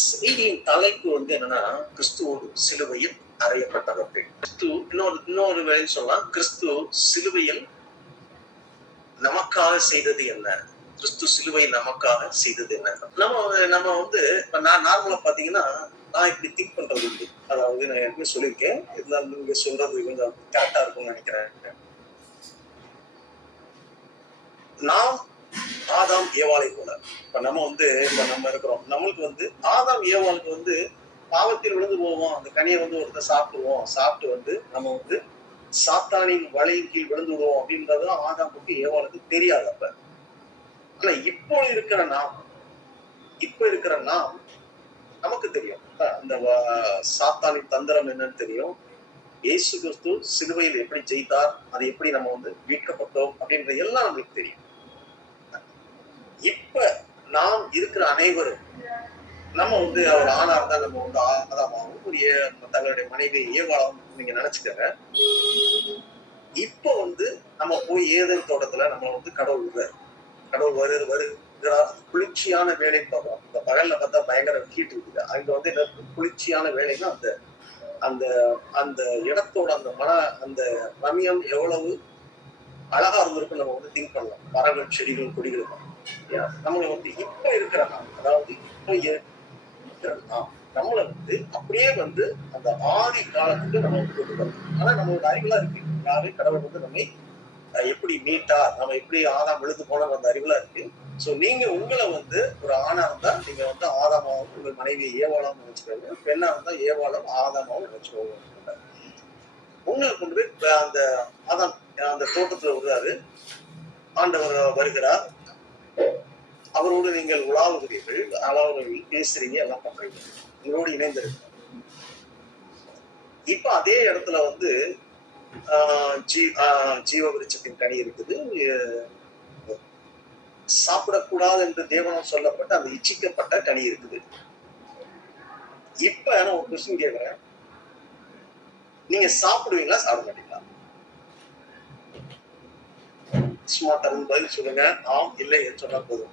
செய்தியின் தலைப்பு என்னன்னா, கிறிஸ்துவோடு சிலுவையில் அறையப்பட்டவர்கள். இன்னொரு வேலை சொல்லலாம், கிறிஸ்து சிலுவையில் நமக்காக செய்தது என்ன? கிறிஸ்து சிலுவை நமக்காக செய்தது என்ன? நம்ம இப்ப நான் நார்மலா பாத்தீங்கன்னா, நான் இப்படி திங்க் பண்றது இல்லை. அதாவது நான் ஏற்கனவே சொல்லியிருக்கேன், இருந்தாலும் நீங்க சொல்றது கொஞ்சம் கரெக்டா இருக்கும்னு நினைக்கிறேன். நாம் ஆதாம் ஏவாளை போல இப்ப நம்ம இருக்கிறோம். நம்மளுக்கு ஆதாம் ஏவாளுக்கு பாவத்தில் விழுந்து போவோம். அந்த கனியை ஒருத்தர் சாப்பிடுவோம். சாப்பிட்டு நம்ம சாத்தானின் வலையின் கீழ் விழுந்து விடுவோம் அப்படின்றது ஆதாமுக்கு ஏவாளுக்கு தெரியாது. அப்ப ஆனா இப்போ இருக்கிற நாம் நமக்கு தெரியும். அந்த சாத்தானின் தந்திரம் என்னன்னு தெரியும். இயேசு கிறிஸ்து சிலுவையில் எப்படி ஜெயித்தார், அது எப்படி நம்ம மீட்கப்பட்டோம் அப்படின்ற எல்லாம் நம்மளுக்கு தெரியும். இப்ப நாம் இருக்கிற அனைவரும் நம்ம அவர் ஆணா இருந்தா நம்ம ஆதாமாவும் தங்களுடைய மனைவி ஏவாளாவும் நீங்க நினைச்சுக்கங்க. இப்ப நம்ம போய் ஏதேன் தோட்டத்துல நம்ம கடவுள் வருகிறார். குளிர்ச்சியான வேலை பார்ப்போம். இந்த பகல்ல பார்த்தா பயங்கர ஹீட் இருக்குது. அங்க என்ன குளிர்ச்சியான வேலைன்னா அந்த அந்த இடத்தோட அந்த ரமியம் எவ்வளவு அழகா இருந்திருக்கும் நம்ம திங்க் பண்ணலாம். மரங்கள், செடிகள், கொடிகள் நம்மளை இப்ப இருக்கிற நாம், அதாவது இப்ப இருக்கிற நாம் நம்மளை அப்படியே அந்த ஆதி காலத்துக்கு நம்ம கொண்டு வரணும். ஆனா நம்மளோட அறிவுலாம் இருக்கு. யாரு கடவுள் நம்மை எப்படி மீட்டா, நம்ம எப்படி ஆதாம் விழுந்து போன அந்த அறிவுலாம் இருக்கு. சோ நீங்க உங்களை ஒரு ஆணா இருந்தா நீங்க ஆதாமாவும் உங்க மனைவி ஏவாளாவும் நினைச்சுக்கோங்க. பெண்ணா இருந்தா ஏவாளும் ஆதாமாவும் நினைச்சுக்கோங்க. உங்களுக்கு கொண்டு போய் அந்த தோட்டத்துல விடுறாரு. ஆண்டவர் வருகிறார். அவரோடு நீங்கள் உலாவுகிறீர்கள், அளவுகளில் பேசுறீங்க, எல்லாம் பண்றீங்க, உங்களோடு இணைந்திருக்கு. இப்ப அதே இடத்துல ஜீவ விருட்சத்தின் கனி இருக்குது. சாப்பிடக்கூடாது என்று தேவனம் சொல்லப்பட்ட அந்த இச்சிக்கப்பட்ட கனி இருக்குது. இப்ப நான் ஒரு கொஸ்டின் கேட்கிறேன், நீங்க சாப்பிடுவீங்களா, சாப்பிட மாட்டீங்களா? சும்மா தரும் பதில் சொல்லுங்க. ஆம் இல்லை என்று சொன்னா போதும்.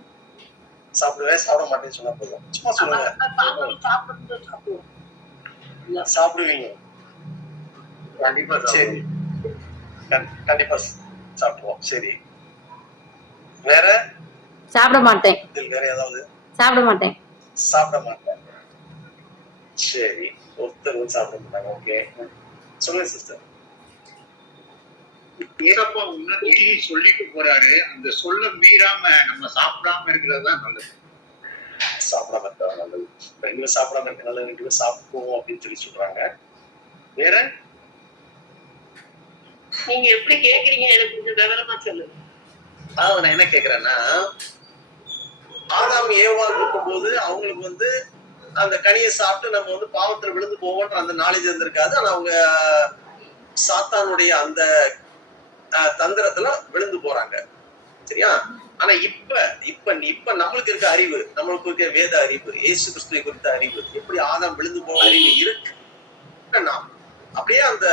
சாப்பிடுவேன், சாப்பிட மாட்டேன்னு சொன்னா போதும். சும்மா சொல்லுங்க. சாப்பிடுவீங்க? கண்டிப்பா. சரி, கண்டிப்பா சாப்பிடுவோம். சரி, வேற? சாப்பிட மாட்டேன். வேற ஏதாவது? சாப்பிட மாட்டேன். சாப்பிட மாட்டேன். சரி, ஒருத்தர் சாப்பிட மாட்டாங்க. ஓகே, சொல்லுங்க சிஸ்டர். ஏசப்பா உணர்ச்சி சொல்லிட்டு போறாரு. அந்த சொல்ல மீறாம நம்ம சாப்பிடாம இருக்கிறதுதான் நல்லது. சாப்பிடாம இருக்கிறது நல்லது. ரெண்டு சாப்பிடாம இருக்க நல்லது, ரெண்டு பேரும் சாப்பிடுவோம் அப்படின்னு சொல்றாங்க. வேற? நீங்க எப்படி கேக்குறீங்க, எனக்கு கொஞ்சம் விவரமா சொல்லுங்க. அதாவது நான் என்ன கேக்குறேன்னா, ஆதாம் ஏவாள் இருக்கும்போது அவங்களுக்கு அந்த கனியை சாப்பிட்டு நம்ம பாவத்துல விழுந்து போவோன்ற அந்த நாலேஜ் இருந்திருக்காது. ஆனா அவங்க சாத்தானுடைய அந்த தந்திரத்துல விழுந்து போறாங்க. சரியா? ஆனா இப்ப நம்மளுக்கு இருக்க அறிவு, நம்மளுக்கு இருக்க வேத அறிவு, இயேசு கிறிஸ்துவை குறித்த அறிவு, எப்படி ஆதாம் விழுந்து போன அறிவு இருக்கு. நாம் அப்படியே அந்த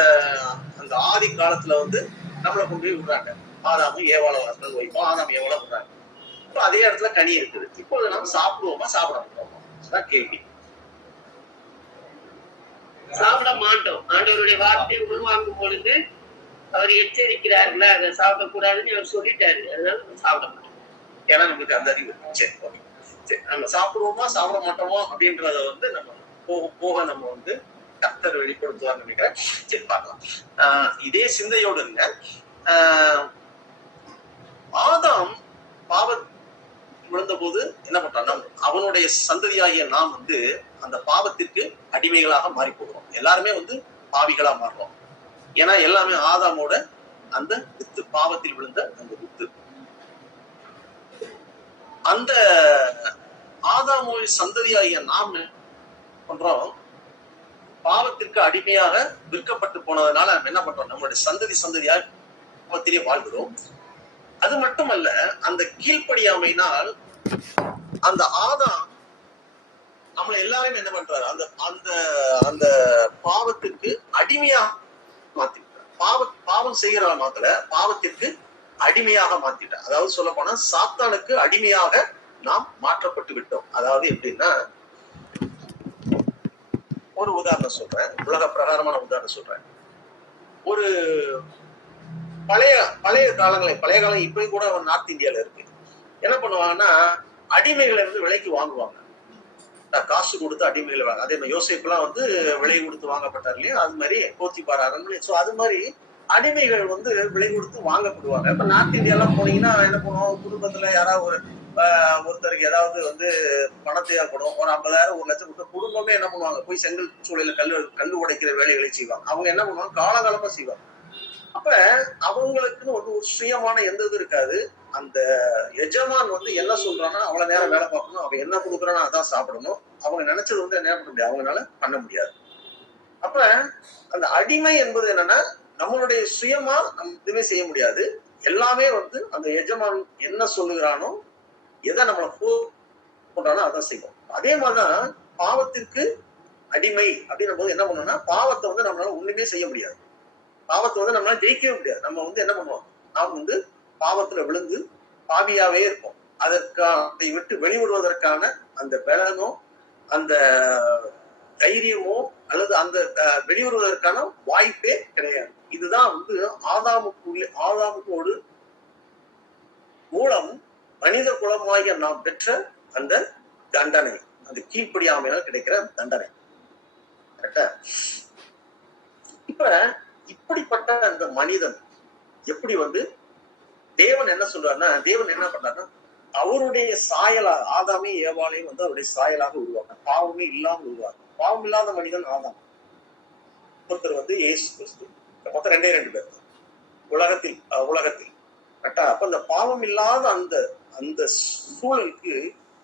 ஆதி காலத்துல நம்மளை கொண்டு போய் விடுறாங்க. ஆதாமும் ஏவாளும் ஹஸ்பண்ட் ஒய்ஃபும் ஆதாம் ஏவாளும் விடுறாங்க. இப்போ அதே இடத்துல கனி இருக்குது. இப்போ நம்ம சாப்பிடுவோமா, சாப்பிட மாட்டோமா? அதான் கேள்வி. சாப்பிட மாட்டோம். ஆண்டவருடைய வார்த்தையை உருவாக்கும் பொழுது அவர் எச்சரிக்கிறார்களா, அதை சாப்பிடக்கூடாதுன்னு அவர் சொல்லிட்டாரு. அதனால நம்ம சாப்பிட மாட்டோம். ஏன்னா நம்மளுக்கு அந்த அறிவு. சரி, ஓகே. சரி, நம்ம சாப்பிடுவோமா, சாப்பிட மாட்டோமோ அப்படின்றத நம்ம போக போக நம்ம கர்த்தர் வெளிப்படுத்துவான்னு நினைக்கிறேன். சரி, பார்க்கலாம். இதே சிந்தையோடு இருங்க. ஆதாம் பாவ விழுந்த போது என்ன பண்றான், அவனுடைய சந்ததியாகிய நாம் அந்த பாவத்திற்கு அடிமைகளாக மாறி போகிறோம். எல்லாருமே பாவிகளா மாறுறோம். ஏன்னா எல்லாமே ஆதாமோட அந்த வித்து, பாவத்தில் விழுந்த அந்த வித்து. அந்த ஆதாமோட சந்ததியாகிய நாம் பண்றோம், பாவத்திற்கு அடிமையாக விற்கப்பட்டு போனதுனால நம்ம என்ன பண்றோம், நம்மளுடைய சந்ததியாக பாவத்திலே வாழ்கிறோம். அது மட்டுமல்ல, அந்த கீழ்ப்படியாமையினால் அந்த ஆதாம் நம்மளை எல்லாரும் என்ன பண்றாரு, அந்த அந்த அந்த பாவத்திற்கு அடிமையா மாத்திட்டார். பாவம் செய்கிற மாத்திர பாவத்திற்கு அடிமையாக மாத்திட்டார். அதாவது சொல்ல போனா சாத்தானுக்கு அடிமையாக நாம் மாற்றப்பட்டு விட்டோம். அதாவது எப்படின்னா, உதாரணம் சொல்றேன், உலக பிரகாரமான உதாரணம் சொல்றேன். ஒரு பழைய பழைய காலம் இப்பயும் கூட நார்த் இந்தியால இருக்கு. என்ன பண்ணுவாங்கன்னா, அடிமைகளை வந்து விலைக்கு வாங்குவாங்க. காசு கொடுத்து அடிமைகளை வாங்க. அதே மாதிரி யோசேப்புலாம் வந்து விலை கொடுத்து வாங்கப்பட்டார் இல்லையா, அது மாதிரி போத்திபார் அரண்மனை. சோ அது மாதிரி அடிமைகள் வந்து விலை கொடுத்து வாங்கப்படுவாங்க. இப்ப நார்த் இந்தியாலாம் போனீங்கன்னா என்ன பண்ணுவோம், குடும்பத்துல யாராவது ஒருத்தருக்கு ஏதாவது வந்து பணம் தேவைப்படும், ஒரு 50,000 1 லட்சம் கொடுத்த குடும்பமே என்ன பண்ணுவாங்க, போய் செங்கல் சூளையில கல்லு உடைக்கிற வேலைகளை செய்வாங்க. அவங்க என்ன பண்ணுவாங்க, காலகாலமா செய்வாங்க. அப்ப அவங்களுக்குன்னு வந்து ஒரு சுயமான எந்த இது இருக்காது. அந்த எஜமான் வந்து என்ன சொல்றான்னா அவ்வளவு நேரம் வேலை பார்க்கணும், அவன் என்ன கொடுக்குறானோ அதான் சாப்பிடணும். அவங்க நினைச்சது வந்து என்ன பண்ண முடியாது, அவங்களால பண்ண முடியாது. அப்ப அந்த அடிமை என்பது என்னன்னா, நம்மளுடைய சுயமா நம்ம எதுவுமே செய்ய முடியாது. எல்லாமே வந்து அந்த எஜமான் என்ன சொல்லுகிறானோ, எதை நம்மளை போன்றானோ அதான் செய்வோம். அதே மாதிரிதான் பாவத்திற்கு அடிமை அப்படின்னும் போது என்ன பண்ணணும்னா, பாவத்தை வந்து நம்மளால ஒண்ணுமே செய்ய முடியாது. பாவத்தை வந்து நம்மளால ஜெயிக்கவே முடியாது. நம்ம வந்து என்ன பண்ணுவோம், நாம் வந்து பாவத்துல விழுந்து பாவியாவே இருப்போம். அதை விட்டு வெளிவிடுவதற்கான அந்த பலனோ அந்த தைரியமோ அல்லது அந்த வெளிவருவதற்கான வாய்ப்பே கிடையாது. இதுதான் வந்து ஆதாமுக்கோடு மூலம் மனித குலமாகிய நாம் பெற்ற அந்த தண்டனை, அந்த கீழ்ப்படியாமையால் கிடைக்கிற தண்டனை. இப்ப இப்படிப்பட்ட அந்த மனிதன் எப்படி வந்து தேவன் என்ன சொல்றாருன்னா, தேவன் என்ன பண்றாருன்னா, அவருடைய சாயலாக ஆதாமே ஏவாளையும் வந்து அவருடைய சாயலாக உருவாங்க. பாவமே இல்லாமல் உருவாங்க. பாவம் இல்லாத மனிதன் ஆதாம், ஒருத்தர் வந்து இயேசு கிறிஸ்து. மொத்தம் 2 பேர் உலகத்தில். அப்ப அந்த பாவம் இல்லாத அந்த சூழலுக்கு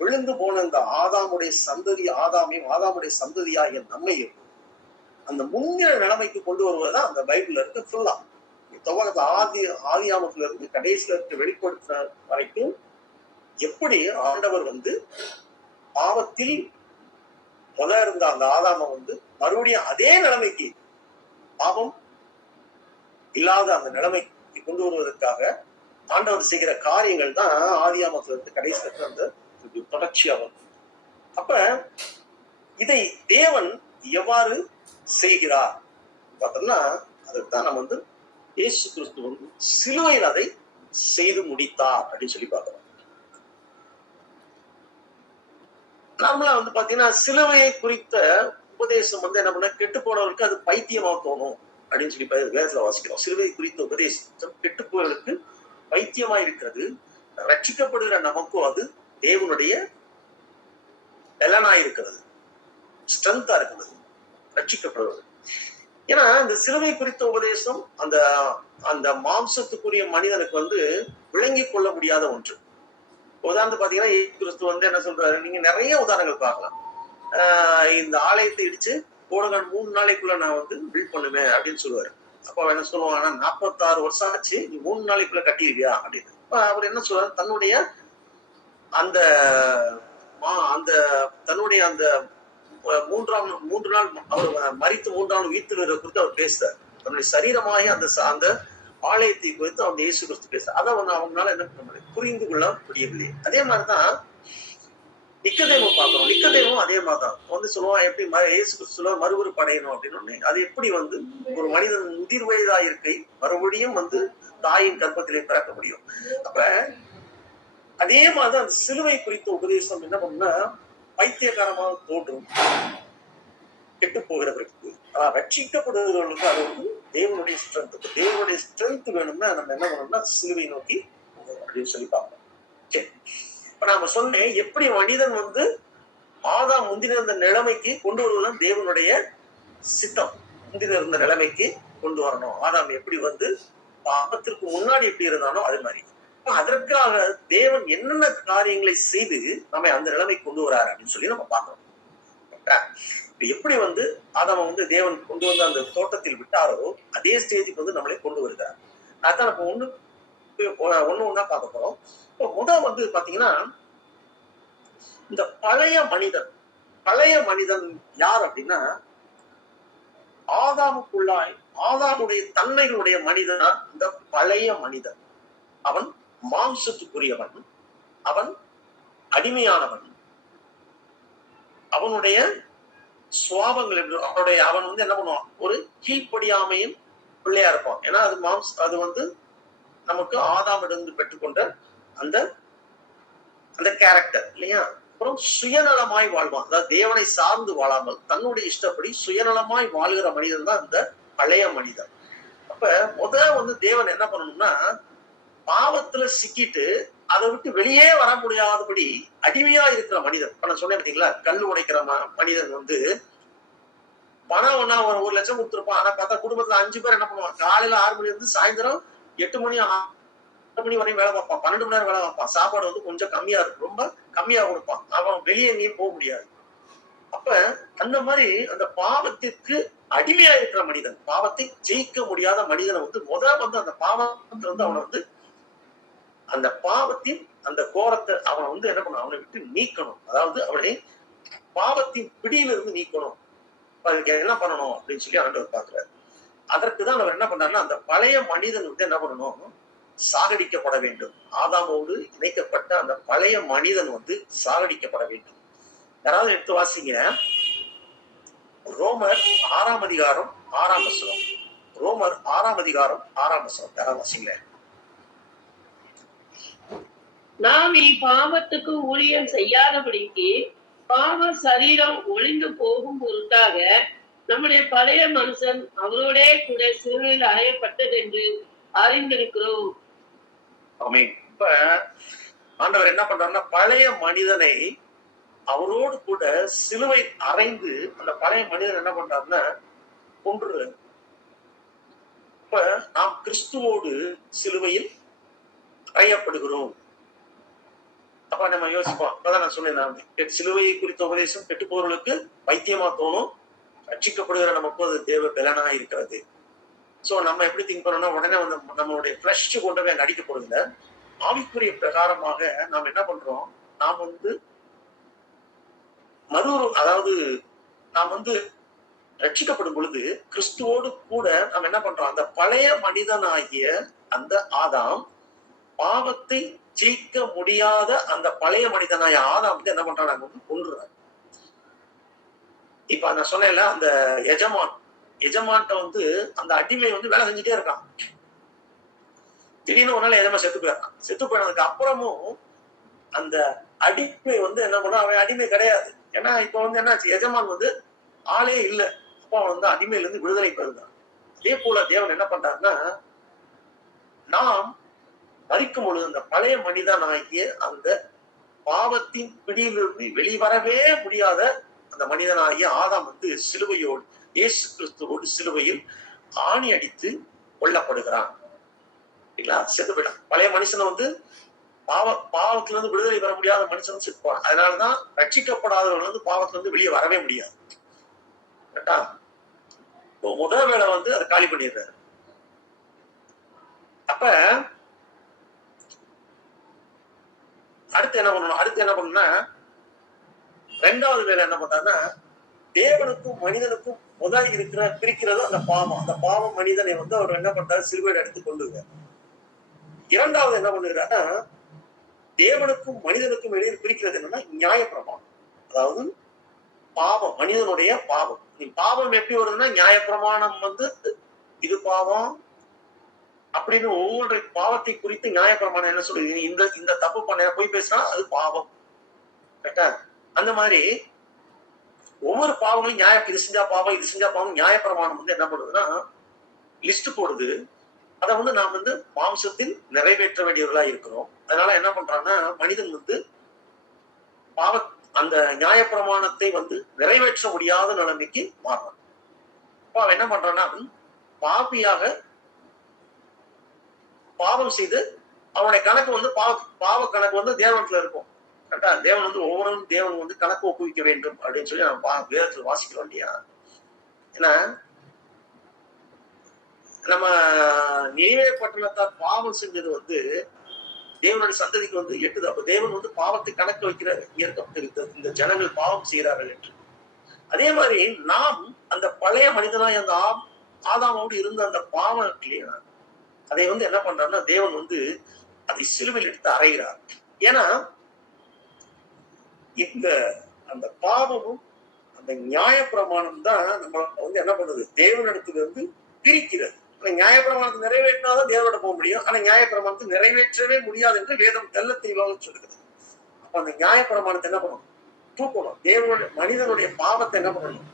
விழுந்து போன அந்த ஆதாமுடைய சந்ததி, ஆதாமுடைய சந்ததியாகிய நம்மையும் அந்த முன்னிற நிலைமைக்கு கொண்டு வருவதுதான் அந்த பைபிள்ல இருக்கு ஃபுல்லா. ஆதியாமத்துல இருந்து கடைசியில இருக்கு வெளிப்படுத்த வரைக்கும் எப்படி ஆண்டவர் வந்து பாவத்தில் இருந்த அந்த ஆதாம வந்து மறுபடியும் அதே நிலைமைக்கு, பாவம் இல்லாத அந்த நிலைமைக்கு கொண்டு வருவதற்காக ஆண்டவர் செய்கிற காரியங்கள் தான் ஆதியாமத்துல இருந்து கடைசியில இருக்கு அந்த தொடர்ச்சியா வரும். அப்ப இதை தேவன் எவ்வாறு செய்கிறார் பார்த்தோம்னா, அதுதான் நம்ம வந்து இயேசு கிறிஸ்து வந்து சிலுவையில் அதை செய்து முடித்தார் அப்படின்னு சொல்லி பார்க்கிறோம். நம்மள வந்து பாத்தீங்கன்னா சிலுவையை குறித்த உபதேசம் வந்து என்ன பண்ண, கெட்டு போனவர்களுக்கு அது பைத்தியமா தோணும் அப்படின்னு சொல்லி வேதத்துல வாசிக்கிறோம். சிலுவை குறித்த உபதேசம் கெட்டு போவர்களுக்கு பைத்தியமா இருக்கிறது, ரட்சிக்கப்படுகிற நமக்கும் அது தேவனுடைய பலனா இருக்கிறது, ஸ்ட்ரென்த்தா இருக்கிறது ரட்சிக்கப்படுவது. ஏன்னா இந்த சிலுவை குறித்த உபதேசம் அந்த அந்த மாம்சத்துக்குரிய மனிதனுக்கு வந்து விளங்கி கொள்ள முடியாத ஒன்று. உதாரணத்துக்கு பாத்தீங்கன்னா இயேசு கிறிஸ்து வந்து என்ன சொல்றாரு, நீங்க நிறைய உதாரணங்கள் பார்க்கலாம். இந்த ஆலயத்தை இடிச்சு போடுங்க 3 நாளைக்குள்ள நான் வந்து பில்ட் பண்ணுவேன் அப்படின்னு சொல்லுவாரு. அப்ப என்ன சொல்லுவாங்கன்னா, 46 வருஷம் ஆச்சு, நீ 3 நாளைக்குள்ள கட்டிடுவியா அப்படின்னு. அவர் என்ன சொல்றாரு, தன்னுடைய அந்த தன்னுடைய அந்த 3 நாள் அவர் மரித்து 3ஆம் நாள் உயிர்த்தெழுதலை குறித்து அவர் பேசுறார். தன்னுடைய சரீரமாய அந்த ஆலயத்தை குறித்து அவங்க இயேசு கிறிஸ்து பேசுறார். அதை அவங்களால என்ன பண்ண முடியும், புரிந்து கொள்ள முடியவில்லை. அதே மாதிரிதான் நிக்கதேமும் பார்க்கிறோம். நிக்கதேமும் அதே மாதிரிதான் வந்து சொல்லுவான், எப்படி இயேசு கிறிஸ்துவ மறுபடியும் அடையணும் அப்படின்னு. அது எப்படி வந்து ஒரு மனிதன் முதிர் வயதா இருக்கை மறுபடியும் வந்து தாயின் கர்ப்பத்திலே பிறக்க முடியும். அப்ப அதே மாதிரிதான் அந்த சிலுவை குறித்த உபதேசம் என்ன பண்ணா, பைத்தியகாரமாக தோன்றும் கெட்டு போகிறவர்களுக்கு. ரட்சிக்கப்படுகிறவர்களுக்கு அது வந்து தேவனுடைய ஸ்ட்ரென்த். தேவனுடைய ஸ்ட்ரென்த் வேணும்னா நம்ம என்ன பண்ணணும்னா சிலுவை நோக்கி அப்படின்னு சொல்லி பார்ப்போம். இப்ப நாம சொன்னேன், எப்படி மனிதன் வந்து ஆதாம் முந்தின இருந்த நிலைமைக்கு கொண்டு வருவதுதான் தேவனுடைய சித்தம். முந்தின இருந்த நிலைமைக்கு கொண்டு வரணும். ஆதாம் எப்படி வந்து பாவத்திற்கு முன்னாடி எப்படி இருந்தானோ அது மாதிரி. அதற்காக தேவன் என்னென்ன காரியங்களை செய்து நம்மை அந்த நிலைமைக்கு கொண்டு வராரு அப்படின்னு சொல்லி நம்ம பார்க்கணும். எப்படி வந்து ஆதாம வந்து தேவன் கொண்டு வந்து அந்த தோட்டத்தில் விட்டாரோ அதே ஸ்டேஜுக்கு வந்து நம்மளே கொண்டு வருகிறார். அதான் நம்ம ஒண்ணா பார்க்க போறோம். முதல் வந்து பாத்தீங்கன்னா, இந்த பழைய மனிதன் யார் அப்படின்னா, ஆதாமுடைய தன்மைகளுடைய மனிதனா இந்த பழைய மனிதன். அவன் மாம்சத்துக்குரியவன், அவன் அடிமையானவன், அவனுடைய சுவாபங்கள் எப்படி அவனுடைய அவன் வந்து என்ன பண்ணுவான், ஒரு கீழ்ப்படியாமையின் பிள்ளையா இருப்பான். ஏன்னா அது வந்து நமக்கு ஆதாமிலிருந்து பெற்றுக்கொண்ட அந்த அந்த கேரக்டர் இல்லையா. அப்புறம் சுயநலமாய் வாழ்வான், அதாவது தேவனை சார்ந்து வாழாமல் தன்னுடைய இஷ்டப்படி சுயநலமாய் வாழ்கிற மனிதன் தான் இந்த பழைய மனிதன். அப்ப வந்து தேவன் என்ன பண்ணணும்னா, பாவத்துல சிக்கிட்டு அதை விட்டு வெளியே வர முடியாதபடி அடிமையா இருக்கிற மனிதன். இப்ப நான் சொன்னேன் பார்த்தீங்களா, கல்லு உடைக்கிற மனிதன் வந்து பணம் ஒன்னா ஒரு 1 லட்சம் கொடுத்துருப்பான். ஆனா பார்த்தா குடும்பத்துல 5 பேர் என்ன பண்ணுவான், காலையில 6 மணி இருந்து சாயந்தரம் 8 மணி 6 மணி வரையும் வேலை பார்ப்பான், 12 மணி நேரம் வேலை பார்ப்பான். சாப்பாடு வந்து கொஞ்சம் கம்மியா இருக்கும், ரொம்ப கம்மியா கொடுப்பான். அவன் வெளியே எங்கேயும் போக முடியாது. அப்ப அந்த மாதிரி அந்த பாவத்திற்கு அடிமையா இருக்கிற மனிதன், பாவத்தை ஜெயிக்க முடியாத மனிதனை வந்து வந்து அந்த பாவத்துல இருந்து அவனை வந்து அந்த பாவத்தின் அந்த கோரத்தை அவனை வந்து என்ன பண்ணணும், அவனை விட்டு நீக்கணும். அதாவது அவனை பாவத்தின் பிடியிலிருந்து நீக்கணும். அதுக்கு என்ன பண்ணணும் அப்படின்னு சொல்லி ஆண்டவர் பார்க்கிறார். அதற்குதான் அவர் என்ன பண்றாருன்னா, அந்த பழைய மனிதன் வந்து என்ன பண்ணணும், சாகடிக்கப்பட வேண்டும். ஆதாமோடு இணைக்கப்பட்ட அந்த பழைய மனிதன் வந்து சாகடிக்கப்பட வேண்டும். யாராவது எடுத்து வாசிங்க, ரோமர் 6ஆம் அதிகாரம் 6ஆம் வசனம். ரோமர் 6ஆம் அதிகாரம் 6ஆம் வசனம் யாராவது வாசிங்களேன். நாம் பாவத்துக்கு ஊழியம் செய்யாதபடிக்கு பாவ சரீரம் ஒளிந்து போகும் பொருட்டாக நம்முடைய பழைய மனுஷன் அவரோட கூட சிலுவையில் அறையப்பட்டது என்று அறிந்திருக்கிறோம். இப்ப ஆண்டவர் என்ன பண்றாருன்னா, பழைய மனிதனை அவரோடு கூட சிலுவை அறைந்து அந்த பழைய மனிதன் என்ன பண்றாருன்னா கொன்று. இப்ப நாம் கிறிஸ்துவோடு சிலுவையில் அறையப்படுகிறோம். அப்ப நம்ம யோசிப்போம், அப்பதான் நான் சொன்னேன், சிலுவையை குறித்த உபதேசம் கெட்டு போறவர்களுக்கு பைத்தியமா தோணும், ரட்சிக்கப்படுகிற நமக்கு அது தேவ பலனா இருக்கிறது. சோ நம்ம எப்படி திங்க் பண்ணோம்னா, உடனே வந்து நம்மளுடைய ஃபிளஷ் கொண்டு போய் அடிக்க போறதில்ல, ஆவிக்குரிய பிரகாரமாக நாம் என்ன பண்றோம், நாம் வந்து அதாவது நாம் வந்து ரட்சிக்கப்படும் பொழுது கிறிஸ்துவோடு கூட நாம் என்ன பண்றோம், அந்த பழைய மனிதனாகிய அந்த ஆதாம், பாவத்தை ஜெயிக்க முடியாத அந்த பழைய மனிதனாய ஆதாம் வந்து என்ன பண்றாங்க, வந்து கொன்றுறாங்க. இப்ப நான் சொன்னேன்ல, அந்த எஜமான்ட்ட வந்து அந்த அடிமை வந்து வேலை செஞ்சுட்டே இருக்கான். திடீர்னு ஒரு நாள் எஜமான் செத்து போயிடறான். செத்து போயினதுக்கு அப்புறமும் அந்த அடிமை வந்து என்ன பண்ண, அவன் அடிமை கிடையாது. ஏன்னா இப்ப வந்து என்னாச்சு, எஜமான் வந்து ஆளே இல்லை. அப்ப அவன் வந்து அடிமையில இருந்து விடுதலை பெறுகிறான். அதே போல தேவன் என்ன பண்றாருன்னா, நாம் மரிக்கும் பொழுது அந்த பழைய மனிதனாகிய அந்த பாவத்தின் பிடியிலிருந்து வெளிவரவே முடியாத அந்த மனிதனாகிய ஆதாம் வந்து சிலுவையோடு, இயேசு கிறிஸ்துவோடு சிலுவையில் ஆணி அடித்து கொல்லப்படுகிறான். செத்து போயிட்டான். பழைய மனுஷனை வந்து பாவத்துல இருந்து விடுதலை பெற முடியாத மனுஷன் செத்துப்பான். அதனாலதான் ரட்சிக்கப்படாதவர்கள் வந்து பாவத்துல இருந்து வெளியே வரவே முடியாது. கரெக்டா? முதல் வேளை வந்து அதை காலி பண்ணிடுறாரு. அப்ப அடுத்து என்ன பண்ணணும்னா, 2வது வேலை என்ன பண்றாருன்னா, தேவனுக்கும் மனிதனுக்கும் முதல் பிரிக்கிறது அந்த பாவம். அந்த பாவம் மனிதனை வந்து அவர் என்ன பண்றாரு, சிலுவையில் எடுத்து கொள்ளுங்க. 2வது என்ன பண்ணுறாருன்னா, தேவனுக்கும் மனிதனுக்கும் இடையே பிரிக்கிறது என்னன்னா நியாயப்பிரமாணம். அதாவது பாவம், மனிதனுடைய பாவம். பாவம் எப்படி வருதுன்னா, நியாயப்பிரமாணம் வந்து இது பாவம் அப்படின்னு ஒவ்வொரு பாவத்தை குறித்து நியாயப்பிரமாணம் என்ன சொல்லுது, இந்த தப்பு பண்ண போய் பேசினா அது பாவம். கரெக்டா? அந்த மாதிரி ஒவ்வொரு பாவமும் இது செஞ்சா பாவம், இது செஞ்சா பாவம், நியாயப்பிரமாணம் வந்து என்ன பண்ணுதுன்னா லிஸ்ட் போடுது. அதை வந்து நாம் வந்து மாம்சத்தில் நிறைவேற்ற வேண்டியவர்களா இருக்கிறோம். அதனால என்ன பண்றான்னா, மனிதன் வந்து அந்த நியாயப்பிரமாணத்தை வந்து நிறைவேற்ற முடியாத நிலைமைக்கு மாறான். அப்ப அவன் என்ன பண்றான்னா, பாவியாக பாவம் செய்து அவனுடைய கணக்கு வந்து பாவ கணக்கு வந்து தேவனத்துல இருக்கும். கரெக்டா? தேவன் வந்து ஒவ்வொருவரும் தேவன் வந்து கணக்கு ஒப்புவிக்க வேண்டும் அப்படின்னு சொல்லி நம்ம வேதத்துல வாசிக்கிறோம் இல்லையா? ஏன்னா நம்ம நினைவே பட்டணத்தார் பாவம் செஞ்சது வந்து தேவனுடைய சந்ததிக்கு வந்து எட்டுது. அப்ப தேவன் வந்து பாவத்தை கணக்கு வைக்கிறார். இந்த ஜனங்கள் பாவம் செய்கிறார்கள் என்று. அதே மாதிரி நாம் அந்த பழைய மனிதனாய் அந்த ஆதாமோடு இருந்த அந்த பாவம் இல்லையா, அதை வந்து என்ன பண்றாருன்னா, தேவன் வந்து அதை சிலுவையில் எடுத்து அறைகிறார். ஏன்னா அந்த பாவமும் அந்த அந்த நியாயப்பிரமாணம் தான் நம்ம வந்து என்ன பண்ணுது, தேவனிடத்துல இருந்து பிரிக்கிறது. அந்த நியாயப்பிரமாணத்தை நிறைவேற்றினாதான் தேவனோட போக முடியும். ஆனா நியாயப்பிரமாணத்தை நிறைவேற்றவே முடியாது என்று வேதம் தெள்ள தெளிவாக சொல்லுகிறது. அப்ப அந்த நியாயப்பிரமாணத்தை என்ன பண்ணணும், தூக்கணும். தேவனுடைய மனிதனுடைய பாவத்தை என்ன பண்ணணும்,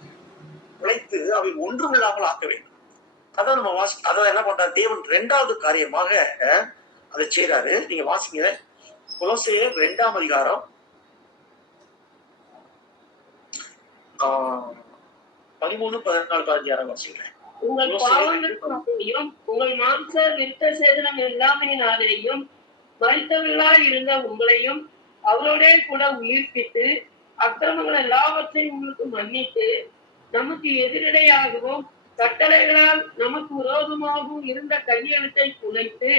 உழைத்து அவை ஒன்றுமில்லாமல் ஆக்க வேண்டும். அதான் நம்ம அதான் என்ன பண்றாரு தேவன் 2வது காரியமாக அதை செய்யறாரு. நீங்க வாசிங்க கொலோசையர் 2ஆம் அதிகாரம் 13, 14, 15 வாசிக்கிறேன். உங்கள் பாவங்களுக்கும் உங்கள் மாம்ச விருத்த சேதனம் இல்லாமையினாலேயும் மரித்தவர்களாய் இருந்த உங்களையும் அவரோடே கூட உயிர்ப்பித்து அக்கிரமங்கள் எல்லாவற்றையும் உங்களுக்கு மன்னித்து நமக்கு எதிரடையாகவும் கட்டளைகளால் நமக்கு விரோதமாகவும் இருந்த கையெழுத்தை குலைத்து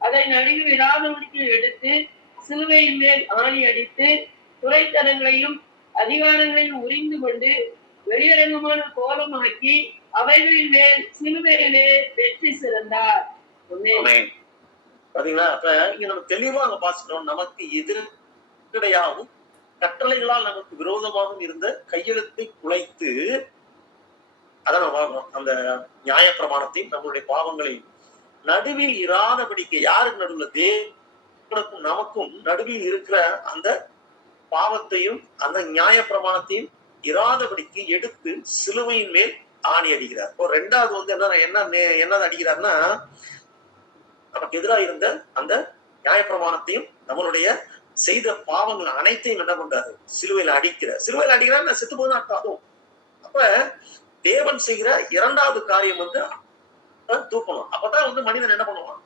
அதை நடுவில் விடாதவனுக்கு எடுத்து சிலுவையின் மேல் ஆணி அடித்து துறைத்தனங்களையும் அதிகாரங்களையும் உரிந்து கொண்டு வெளியரங்கமான கோலமாக்கி அவைகளின் மேல் சிலுவையிலே வெற்றி சிறந்தார். பாத்தீங்களா? அப்ப இங்க நம்ம தெளிவா அங்க பாத்துட்டோம். நமக்கு எதிர்டையாகவும் கட்டளைகளால் நமக்கு விரோதமாகவும் இருந்த கையெழுத்தை குலைத்து, அதான் நம்ம பார்க்கிறோம், அந்த நியாயப்பிரமாணத்தையும் நம்மளுடைய பாவங்களையும் நடுவில் இராதபடிக்கு, யாருக்கு நடுவில், தேவனுக்கும் நமக்கும் நடுவில் இருக்கிற அந்த பாவத்தையும் அந்த நியாயப்பிரமாணத்தையும் இராதபடிக்கு எடுத்து சிலுவையின் மேல் ஆணி அடிக்கிறார். இப்போ 2வது வந்து என்ன அடிக்கிறார்னா, நமக்கு எதிராக இருந்த அந்த நியாயப்பிரமாணத்தையும் நம்மளுடைய செய்த பாவங்கள் அனைத்தையும் என்ன பண்றாரு, சிலுவையில அடிக்கிறார். சிலுவையில அடிக்கிறார், செத்து போதுன்னு அர்த்தம். அதுவும் அப்ப தேவன் செய்கிற 2வது காரியம் வந்து தூக்கணும். அப்பதான் வந்து மனிதன் என்ன பண்ணுவான்,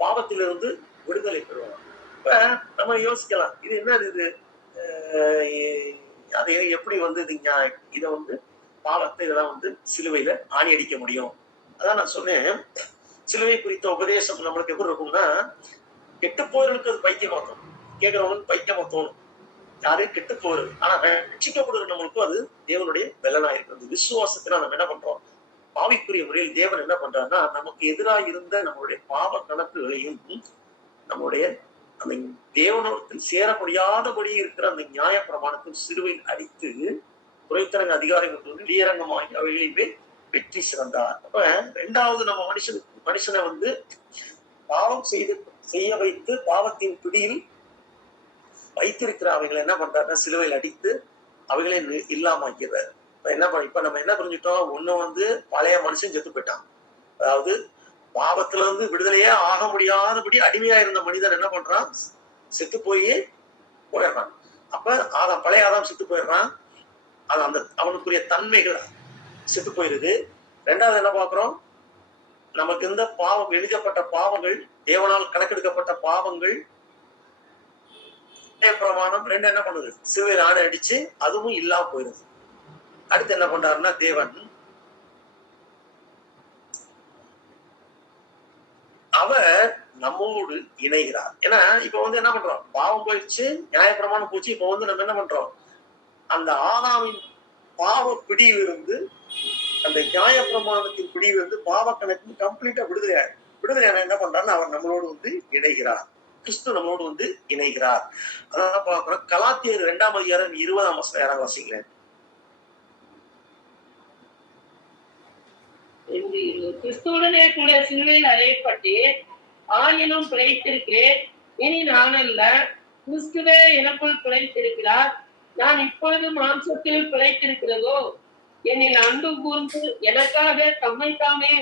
பாவத்திலிருந்து விடுதலை பெறுவான். இப்ப நம்ம யோசிக்கலாம், இது என்னது, இது அது எப்படி வந்து இதை வந்து பாவத்தை இதெல்லாம் வந்து சிலுவையில ஆணி அடிக்க முடியும்? அதான் நான் சொன்னேன், சிலுவை குறித்த உபதேசம் நம்மளுக்கு எப்படி இருக்கும்னா, கெட்டு போறவனுக்கு அது பைத்தியமா தோணும், கேட்கிறவனுக்கு பைத்தியமா தோணும். யாரும் கெட்டு போறது, ஆனா ரட்சிக்கப்படுகிற நம்மளுக்கும் அது தேவனுடைய பலனா இருக்கிறது. விசுவாசத்துல நம்ம என்ன பண்றோம், பாவிக்குரிய முறையில் தேவன் என்ன பண்றாருன்னா, நமக்கு எதிராக இருந்த நம்மளுடைய பாவ கணக்குகளையும் நம்முடைய அந்த தேவனத்தில் சேர முடியாதபடி இருக்கிற அந்த நியாய பிரமாணத்தின் சிலுவையில் அடித்து குறைத்தரங்க அதிகாரிகள் வெளியரங்கமாகி அவைகளிலே வெற்றி சிறந்தார். அப்ப 2வது நம்ம மனுஷனை வந்து பாவம் செய்ய வைத்து பாவத்தின் பிடியில் வைத்திருக்கிற அவைகளை என்ன பண்றாருன்னா சிலுவையில் அடித்து அவைகளை இல்லாமக்கிறார். இப்ப நம்ம என்ன புரிஞ்சுட்டோம், ஒண்ணு வந்து பழைய மனுஷன் செத்து போயிட்டான். அதாவது பாவத்துல இருந்து விடுதலையே ஆக முடியாதபடி அடிமையா இருந்த மனிதன் என்ன பண்றான், செத்து போயிடுறான். அப்ப பழைய ஆதாம் செத்து போயிடுறான். அது அந்த அவனுக்குரிய தன்மைகள் செத்து போயிருது. 2வது என்ன பாக்குறோம், நமக்கு இந்த பாவம் எழுதப்பட்ட பாவங்கள், தேவனால் கணக்கெடுக்கப்பட்ட பாவங்கள் பிரமாணம் 2 என்ன பண்ணுது, சிலுவையில் ஆணை அடிச்சு அதுவும் இல்லாம போயிருது. அடுத்து என்ன பண்றாருன்னா, தேவன் அவர் நம்மோடு இணைகிறார். ஏன்னா இப்ப வந்து என்ன பண்றோம், பாவம் போயிடுச்சு, நியாயப்பிரமாணம் போச்சு. இப்ப வந்து நம்ம என்ன பண்றோம், அந்த ஆதாமின் பாவ பிடியிலிருந்து அந்த நியாயப்பிரமாணத்தின் பிடியிலிருந்து பாவ கணக்கு கம்ப்ளீட்டா விடுதலையான என்ன பண்றாருன்னு அவர் நம்மளோடு வந்து இணைகிறார். கிறிஸ்து நம்மளோடு வந்து இணைகிறார். அதான் பாக்குறோம். கலாத்தியர் 2ஆம் அதிகாரம் 20ஆம் வசனம் வாசிக்கிறேன். கிறிஸ்துவுடனே கூட சிலுவையில் அறையப்பட்டேன், ஆயினும் பிழைத்திருக்கிறேன். இனி நான் அல்ல, கிறிஸ்துவே எனக்குள் பிழைத்திருக்கிறார். நான் இப்பொழுது மாம்சத்தில் பிழைத்திருக்கிறதோ, என்னில் அன்பு கூர்ந்து எனக்காக தம்மை தாமே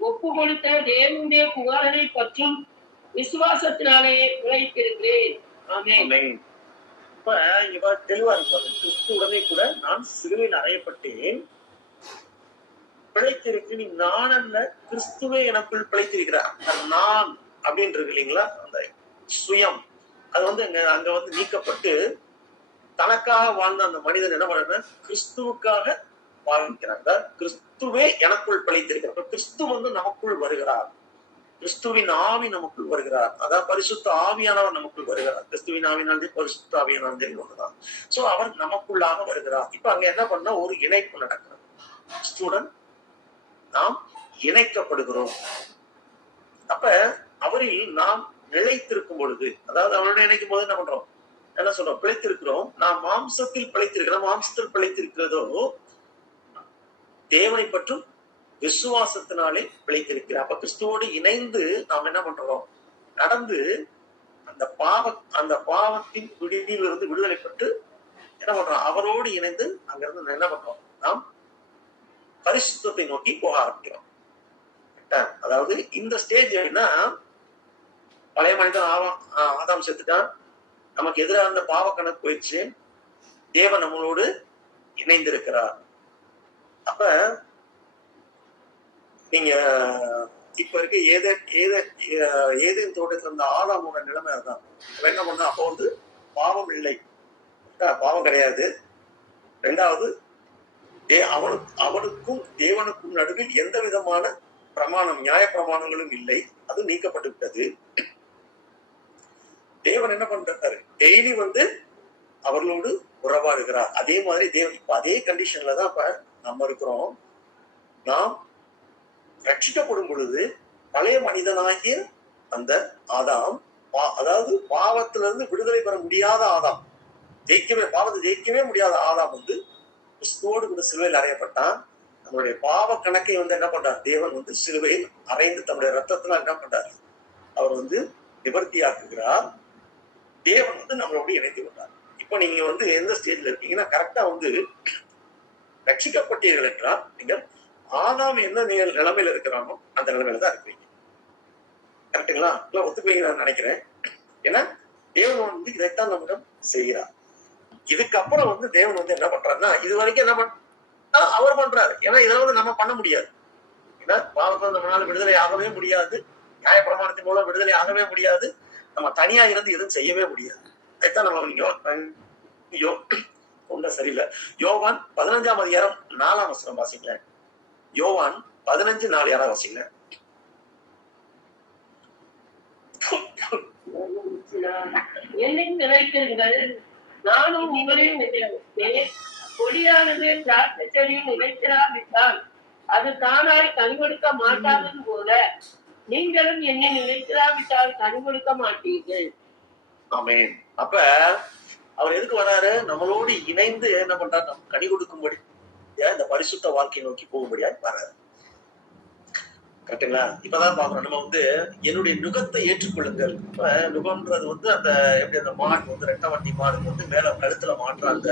ஒப்பு கொடுத்த தேவனுடைய குமாரனை பற்றும் விசுவாசத்தினாலே பிழைத்திருக்கிறேன். ஆமென். இப்ப இங்க தெளிவா இருப்பாரு, கிறிஸ்துவுடனே கூட நான் சிலுவையில் அறையப்பட்டேன், பிழைத்திருக்கு. நான் அல்ல, கிறிஸ்துவே எனக்குள் பிழைத்திருக்கிறார். நான் அப்படின்னு இருக்கு இல்லைங்களா, அந்த சுயம் அது வந்து அங்க வந்து நீக்கப்பட்டு தனக்காக வாழ்ந்த அந்த மனிதன் என்ன பண்ற, கிறிஸ்துவுக்காக வாழ்க்கிறாங்க. கிறிஸ்துவே எனக்குள் பிழைத்திருக்கிறார். கிறிஸ்து வந்து நமக்குள் வருகிறார். கிறிஸ்துவின் ஆவி நமக்குள் வருகிறார். அதான் பரிசுத்த ஆவியானவர் நமக்குள் வருகிறார். கிறிஸ்துவின் ஆவியானது பரிசுத்த ஆவியானது ஒன்றுதான். சோ அவர் நமக்குள்ளாக வருகிறார். இப்ப அங்க என்ன பண்ண, ஒரு இணைப்பு நடக்கிறது. கிறிஸ்துவுடன் நாம் இணைக்கப்படுகிறோம். அப்ப அவரில் நாம் நிலைத்திருக்கும் பொழுது, அதாவது அவரோட இணைக்கும் போது என்ன பண்றோம், என்ன சொல்றோம், பிழைத்திருக்கிறோம். நாம் மாம்சத்தில் பிழைத்திருக்கிறோம். மாம்சத்தில் பிழைத்திருக்கிறதோ தேவனை பற்றும் விசுவாசத்தினாலே பிழைத்திருக்கிறோம். அப்ப கிறிஸ்துவோடு இணைந்து நாம் என்ன பண்றோம், நடந்து அந்த பாவத்தின் பிடியிலிருந்து விடுதலை பெற்று என்ன பண்றோம், அவரோடு இணைந்து அங்கிருந்து என்ன பண்றோம், நாம் பரிசுத்தத்தை நோக்கி போக ஆரம்பிக்கிறோம். அதாவது இந்த ஸ்டேஜ் என்ன, பழைய மனிதன் ஆதாம் செத்துட்டான், நமக்கு எதிராக அந்த பாவ கணக்கு போயிடுச்சு, தேவன் நம்மளோடு இணைந்திருக்கிறார். அப்ப நீங்க இப்ப இருக்க ஏதேன் தோட்டத்துல இருந்த ஆதாமோட நிலைமை அதுதான். என்ன பண்ண, அப்போ வந்து பாவம் இல்லை, பாவம் கிடையாது. ரெண்டாவது, அவனுக்கும் தேவனுக்கும் நடுவில் எந்த விதமான பிரமாணம், நியாய பிரமாணங்களும் இல்லை, அது நீக்கப்பட்டு விட்டது. தேவன் என்ன பண்றாரு, டெய்லி வந்து அவர்களோடு உறவாடுகிறார். அதே மாதிரி தேவன் இப்ப அதே கண்டிஷன்ல தான் இப்ப நம்ம இருக்கிறோம். நாம் ரட்சிக்கப்படும் பொழுது பழைய மனிதனாகிய அந்த ஆதாம், அதாவது பாவத்திலிருந்து விடுதலை பெற முடியாத ஆதாம், பாவத்தை ஜெயிக்கவே முடியாத ஆதாம் வந்து கிறிஸ்துவோடு கூட சிலுவையில் அறையப்பட்டான். நம்மளுடைய பாவ கணக்கை வந்து என்ன பண்றார், தேவன் வந்து சிலுவையில் அறைந்து தன்னுடைய ரத்தத்தினால் என்ன பண்றாரு, அவர் வந்து நிவர்த்தியாக்குகிறார். தேவன் வந்து நம்மளோட இணைத்து விட்டார். இப்ப நீங்க வந்து எந்த ஸ்டேஜ்ல இருக்கீங்கன்னா, கரெக்டா வந்து ரட்சிக்கப்பட்டீர்கள் என்றால் நீங்கள் ஆதாம் என்ன நிலைமையில இருக்கிறானோ அந்த நிலைமையில தான் இருக்கிறீங்க. கரெக்டுங்களா? ஒத்துப்பீங்க நான் நினைக்கிறேன். ஏன்னா தேவன் வந்து இதைத்தான் நம்மிடம் செய்கிறார். இதுக்கப்புறம் வந்து தேவன் வந்து என்ன பண்றாருன்னா, இது வரைக்கும் என்ன பண்ணா அவர் பண்றாரு. ஏன்னா இதை வந்து நம்ம பண்ண முடியாது. ஏன்னா பாவத்தில் நம்மளால விடுதலை ஆகவே முடியாது, நியாய பிரமாணத்தின் மூலம் விடுதலை ஆகவே முடியாது, நம்ம தனியா இருந்து எதுவும் செய்யவே முடியாது. அதைத்தான் நம்ம ஒன்றும் சரியில்லை. யோவான் 15ஆம் அதிகாரம் 4ஆம் வசனம் வாசிக்கல. யோவான் 15:4 யாராவது வாசிக்கல. என்னையும் நினைக்கிறீர்கள், நானும் உங்களையும் நினைக்கிறேன். கொடியானது திராட்சை செடியும் நினைக்கிறாவிட்டால் அது தானாய் கனி கொடுக்க மாட்டாதது போல நீங்களும் என்னை நினைக்கிறாவிட்டால் கனி கொடுக்க மாட்டீர்கள். ஆமென். அப்ப அவர் எதுக்கு வராரு, நம்மளோடு இணைந்து என்ன பண்றாரு, நம்ம கனி கொடுக்கும்படி இந்த பரிசுத்த வாழ்க்கையை நோக்கி போகும்படியா வராரு. கரெக்டுங்களா? இப்பதான் பாக்குறோம் நம்ம வந்து என்னுடைய நுகத்தை ஏற்றுக்கொள்ளுங்கள். இப்ப நுகம்ன்றது வந்து அந்த எப்படி அந்த மாடு வந்து ரெட்டை வண்டி மாடு வந்து மேல கழுத்துல மாற்ற அந்த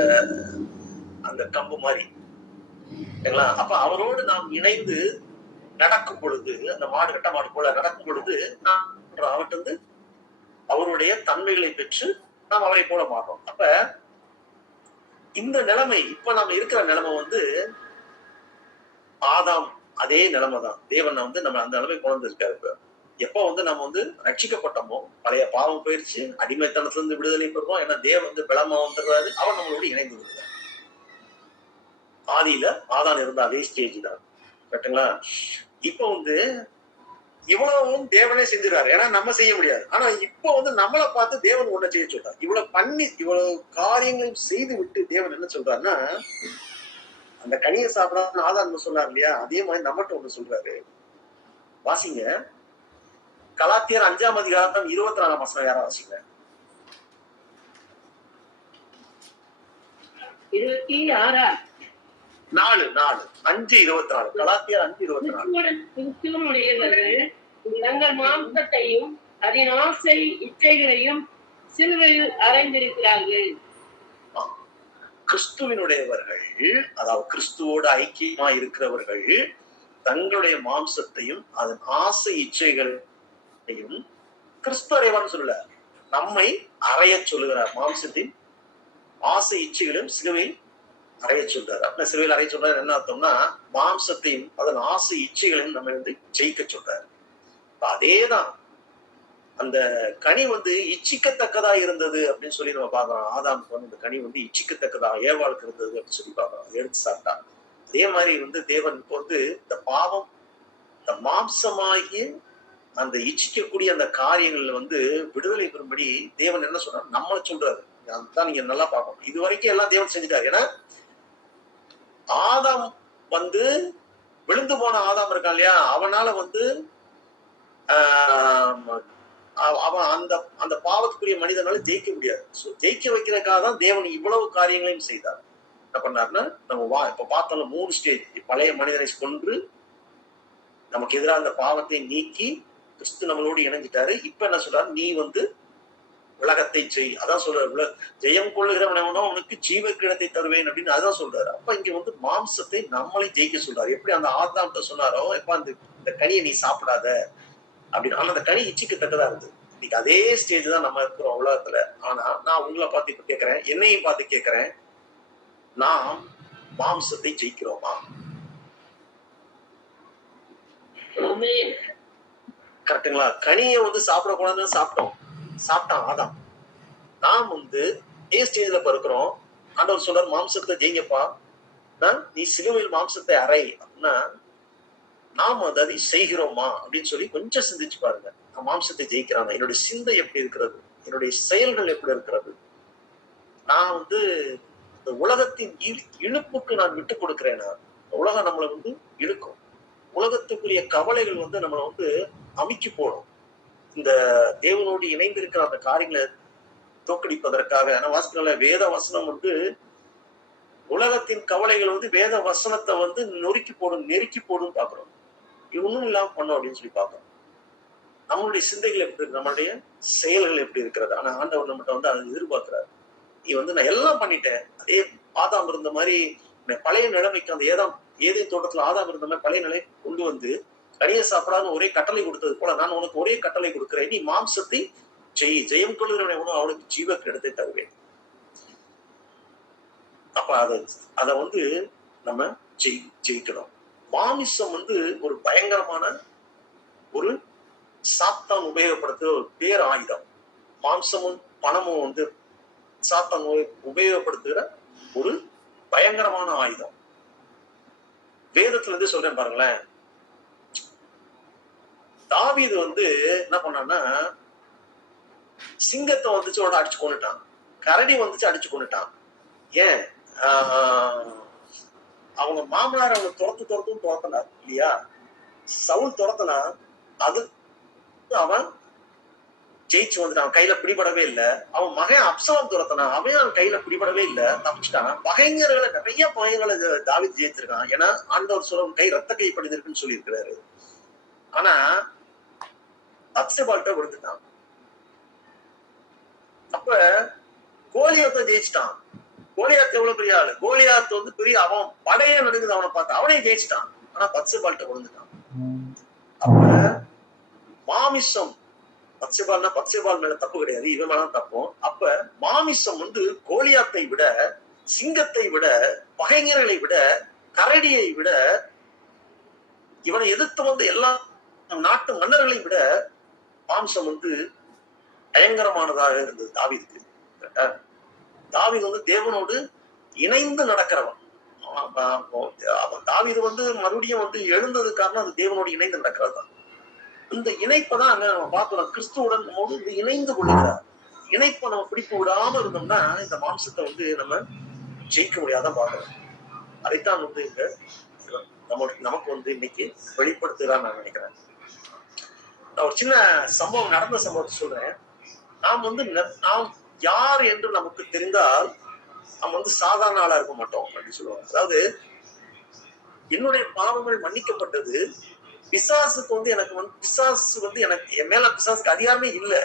அந்த கம்பு மாதிரி. அப்ப அவரோடு நாம் இணைந்து நடக்கும் பொழுது, அந்த மாடு கட்ட மாடு போல நடக்கும் பொழுது அவர்கிட்ட வந்து அவருடைய தன்மைகளை பெற்று நாம் அவரை போல மாறோம். அப்ப இந்த நிலைமை, இப்ப நாம இருக்கிற நிலைமை வந்து ஆதாம் அதே நிலைமை தான். தேவன் வந்து நம்ம அந்த நிலைமை கொண்டு இருக்காரு. எப்ப வந்து நம்ம வந்து ரட்சிக்கப்பட்டோமோ, பழைய பாவம் போயிருச்சு, அடிமைத்தனத்துல இருந்து விடுதலை பெறுவோம். ஏன்னா தேவன் வந்து பலமா வந்துடுறாரு, அவர் நம்மளோட இணைந்து விடுறாரு. ஆதியில ஆதான் இருந்த அதே ஸ்டேஜ் தான். கரெக்டுங்களா? இப்ப வந்து இவ்வளவும் தேவனே செஞ்சிருக்காரு, ஏன்னா நம்ம செய்ய முடியாது. ஆனா இப்ப வந்து நம்மளை பார்த்து தேவன் ஒண்ணு செய்ய சொல்றாரு. இவ்வளவு காரியங்களையும் செய்து விட்டு தேவன் என்ன சொல்றாருன்னா, அந்த கனியை சாப்பிடாம ஆதாரம் சொன்னார் இல்லையா, அதே மாதிரி நம்மகிட்ட ஒண்ணு சொல்றாரு. வாசிங்க, கலாத்தியர் 5ஆம் அதிகாரம் 24ஆம் வசனம் யாரா வாசிங்க. 26 கலாத்தியர் 5:24. தங்கள் மாம்சத்தையும் அதன் ஆசை இச்சைகளையும் சிலுவையில் அறைந்திருக்கிறார்கள். கிறிஸ்துவினுடையவர்கள், அதாவது கிறிஸ்துவோடு ஐக்கியமா இருக்கிறவர்கள் தங்களுடைய மாம்சத்தையும் அதன் ஆசை இச்சைகளையும் கிறிஸ்து அறைவான்னு சொல்லல, நம்மை அறைய சொல்லுகிறார். மாம்சத்தின் ஆசை இச்சைகளையும் சிலுவையில் அறைய சொல்றாரு. அப்படின்னா சிலுவையில் அறைய சொல்றாரு என்ன அர்த்தம்னா, மாம்சத்தையும் அதன் ஆசை இச்சைகளையும் நம்ம வந்து ஜெயிக்க சொல்றாரு. அதேதான் அந்த கனி வந்து இச்சிக்கத்தக்கதா இருந்தது அப்படின்னு சொல்லி நம்ம பாக்குறோம். ஆதாமுக்கு வந்து இந்த கனி வந்து இச்சிக்கத்தக்கதா ஏவாளுக்கு இருந்தது அப்படின்னு சொல்லி பாக்குறோம். எடுத்து சாப்பிட்டா அதே மாதிரி வந்து தேவன் இப்போ வந்து இந்த பாவம், இந்த மாம்சமாகி அந்த இச்சிக்கக்கூடிய அந்த காரியங்கள்ல வந்து விடுதலை பெறும்படி தேவன் என்ன சொல்றாரு, நம்மளை சொல்றாரு. அதுதான் நீங்க நல்லா பார்க்கணும். இது வரைக்கும் எல்லாம் தேவன் செஞ்சுட்டாரு. ஏன்னா ஆதாம் வந்து விழுந்து போன ஆதாம் இருக்கான் இல்லையா, அவனால வந்து அவன் அந்த அந்த பாவத்துக்குரிய மனிதனால ஜெயிக்க முடியாது. ஜெயிக்க வைக்கிறதுக்காக தான் தேவன் இவ்வளவு காரியங்களையும் செய்தார். என்ன பண்ணாருன்னா, நம்ம இப்ப பார்த்தோம்ல 3 ஸ்டேஜ். பழைய மனிதனை கொன்று நமக்கு எதிராக அந்த பாவத்தை நீக்கி கிறிஸ்து நம்மளோடு இணைஞ்சிட்டாரு. இப்ப என்ன சொல்றாரு, நீ உலகத்தை செய். அதான் சொல்றாரு, ஜெயம் கொள்ளுகிறவனோ அவனுக்கு ஜீவ கிடத்தை தருவேன் அப்படின்னு அதான் சொல்றாரு. அப்ப இங்க மாம்சத்தை நம்மளை ஜெயிக்க சொல்றாரு. எப்படி அந்த ஆதாம்கிட்ட சொன்னாரோ, எப்ப இந்த கனியை நீ சாப்பிடாத அப்படின்னு. ஆனா அந்த கனி இச்சிக்கத்தக்கதா இருந்தது. இன்னைக்கு அதே ஸ்டேஜ் தான் நம்ம இருக்கிறோம் உலகத்துல. ஆனா நான் உங்களை பார்த்து இப்ப கேட்கிறேன், என்னையும் பார்த்து கேட்கிறேன், நாம் மாம்சத்தை ஜெயிக்கிறோமா? கரெக்டுங்களா? கனியை சாப்பிடக்கூடாதுன்னு சாப்பிட்டான் ஆதாம். நாம் ஏ ஸ்டேஜ்ல இருக்கிறோம். ஆண்டவர் சொல்றார், மாம்சத்தை ஜெயிங்கப்பா, நீ சிலுவையில் மாம்சத்தை அறை அப்படின்னா நாம் அதை செய்கிறோமா அப்படின்னு சொல்லி கொஞ்சம் சிந்திச்சு பாருங்க. நான் மாம்சத்தை ஜெயிக்கிறாங்க, என்னுடைய சிந்தை எப்படி இருக்கிறது, என்னுடைய செயல்கள் எப்படி இருக்கிறது, நான் இந்த உலகத்தின் இழுப்புக்கு நான் விட்டு கொடுக்கிறேன்னா, உலகம் நம்மளை இழுக்கும். உலகத்துக்குரிய கவலைகள் நம்மளை அமுக்கி போடும். இந்த தேவனோடு இணைந்திருக்கிற அந்த காரியங்களை தோக்கடிப்பதற்காக வாசிக்கல வேத வசனம் உலகத்தின் கவலைகள் வேத வசனத்தை நெருக்கி போடும் பாக்குறோம். ஒண்ணும் இல்லாம பண்ணோம் அப்படின்னு சொல்லி பார்க்கணும். நம்மளுடைய சிந்தைகள் எப்படி இருக்கு, நம்மளுடைய செயல்கள் எப்படி இருக்கிறது. ஆனா ஆண்டவர் நம்மகிட்ட அதை எதிர்பார்க்கிறாரு. நீ நான் எல்லாம் பண்ணிட்டேன், அதே ஆதாம் இருந்த மாதிரி பழைய நிலைமைக்கு அந்த ஏதேன் தோட்டத்துல ஆதாம் இருந்த மாதிரி பழைய நிலை கொண்டு கனியை சாப்பிடாத ஒரே கட்டளை கொடுத்தது போல நான் உனக்கு ஒரே கட்டளை கொடுக்கிறேன், நீ மாம்சத்தை ஜெயம் கொள்ளுகிறவனை அவனுக்கு ஜீவ கிடத்தை தருவேன். அப்ப அத நம்ம ஜெயிக்கணும். மாமிசம் ஒரு பயங்கரமான ஒரு சாத்தான் உபயோகப்படுத்துற ஒரு பேர் ஆயுதம். மாம்சமும் பணமும் சாத்தான் உபயோகப்படுத்துகிற ஒரு பயங்கரமான ஆயுதம். வேதத்துல சொல்றேன் பாருங்களேன். தாவீது என்ன பண்ணான்னா, சிங்கத்தை அடிச்சு கொண்டுட்டான், கரடி அடிச்சு கொண்டுட்டான். ஏன்? அவங்க மாமனார் அவங்க துரத்தினார் இல்லையா? சவுல் துரத்தினா, அது அவன் ஜெயிச்சு வந்துட்டான், கையில பிடிபடவே இல்லை. அவன் மகன் அப்சலோம் துரத்தினான், அவன் கையில பிடிபடவே இல்லை, தப்பிச்சிட்டான். பகைஞர்களை நிறைய பகைஞர்களை தாவீது ஜெயிச்சிருக்கான். ஏன்னா ஆண்டவர் சொல்ல கை ரத்த கை படிந்திருக்குன்னு சொல்லி இருக்கிறாரு. ஆனா பத்சேபாள்கிட்ட விழுந்துட்டான். அப்ப கோலியாத்தை ஜெயிச்சிட்டான். கோலியாத் எவ்வளவு பெரிய ஆளு, கோலியாத் பெரிய அவன் படையே நடுங்குது அவனை பார்த்து, அவனே ஜெயிச்சிட்டான். ஆனா பத்சேபாள்கிட்ட விழுந்துட்டான். அப்ப மாமிசம், பத்சேபாள் மேல தப்பு கிடையாது, இவன் மேல தப்பும். அப்ப மாமிசம் கோலியாத்தை விட, சிங்கத்தை விட, பகைஞர்களை விட, கரடியை விட, இவனை எதிர்த்து எல்லா நாட்டு மன்னர்களை விட மாம்சம் பயங்கரமானதாக இருந்தது தாவீதுக்கு. தாவீது தேவனோடு இணைந்து நடக்கிறவன். தாவீது மறுபடியும் எழுந்தது காரணம் அது தேவனோடு இணைந்து நடக்கிறது தான். இந்த இணைப்பை தான் நம்ம பார்த்தோம். கிறிஸ்துவுடன் இணைந்து கொள்ளுகிறார். இணைப்பை நம்ம பிடிப்பு விடாம இருந்தோம்னா இந்த மாம்சத்தை நம்ம ஜெயிக்க முடியாதான் பார்க்கிறோம். அதைத்தான் இங்க நமக்கு இன்னைக்கு வெளிப்படுத்துகிறான்னு நான் நினைக்கிறேன். நான் ஒரு சின்ன சம்பவம், நடந்த சம்பவத்தை சொல்றேன். நாம் யார் என்று நமக்கு தெரிந்தால் நம்ம சாதாரண ஆளா இருக்க மாட்டோம் அப்படின்னு சொல்லுவாங்க. அதாவது என்னுடைய பாவங்கள் மன்னிக்கப்பட்டது, பிசாசுக்கு எனக்கு பிசாசு எனக்கு என் மேல பிசாசுக்கு அதிகாரமே இல்லை.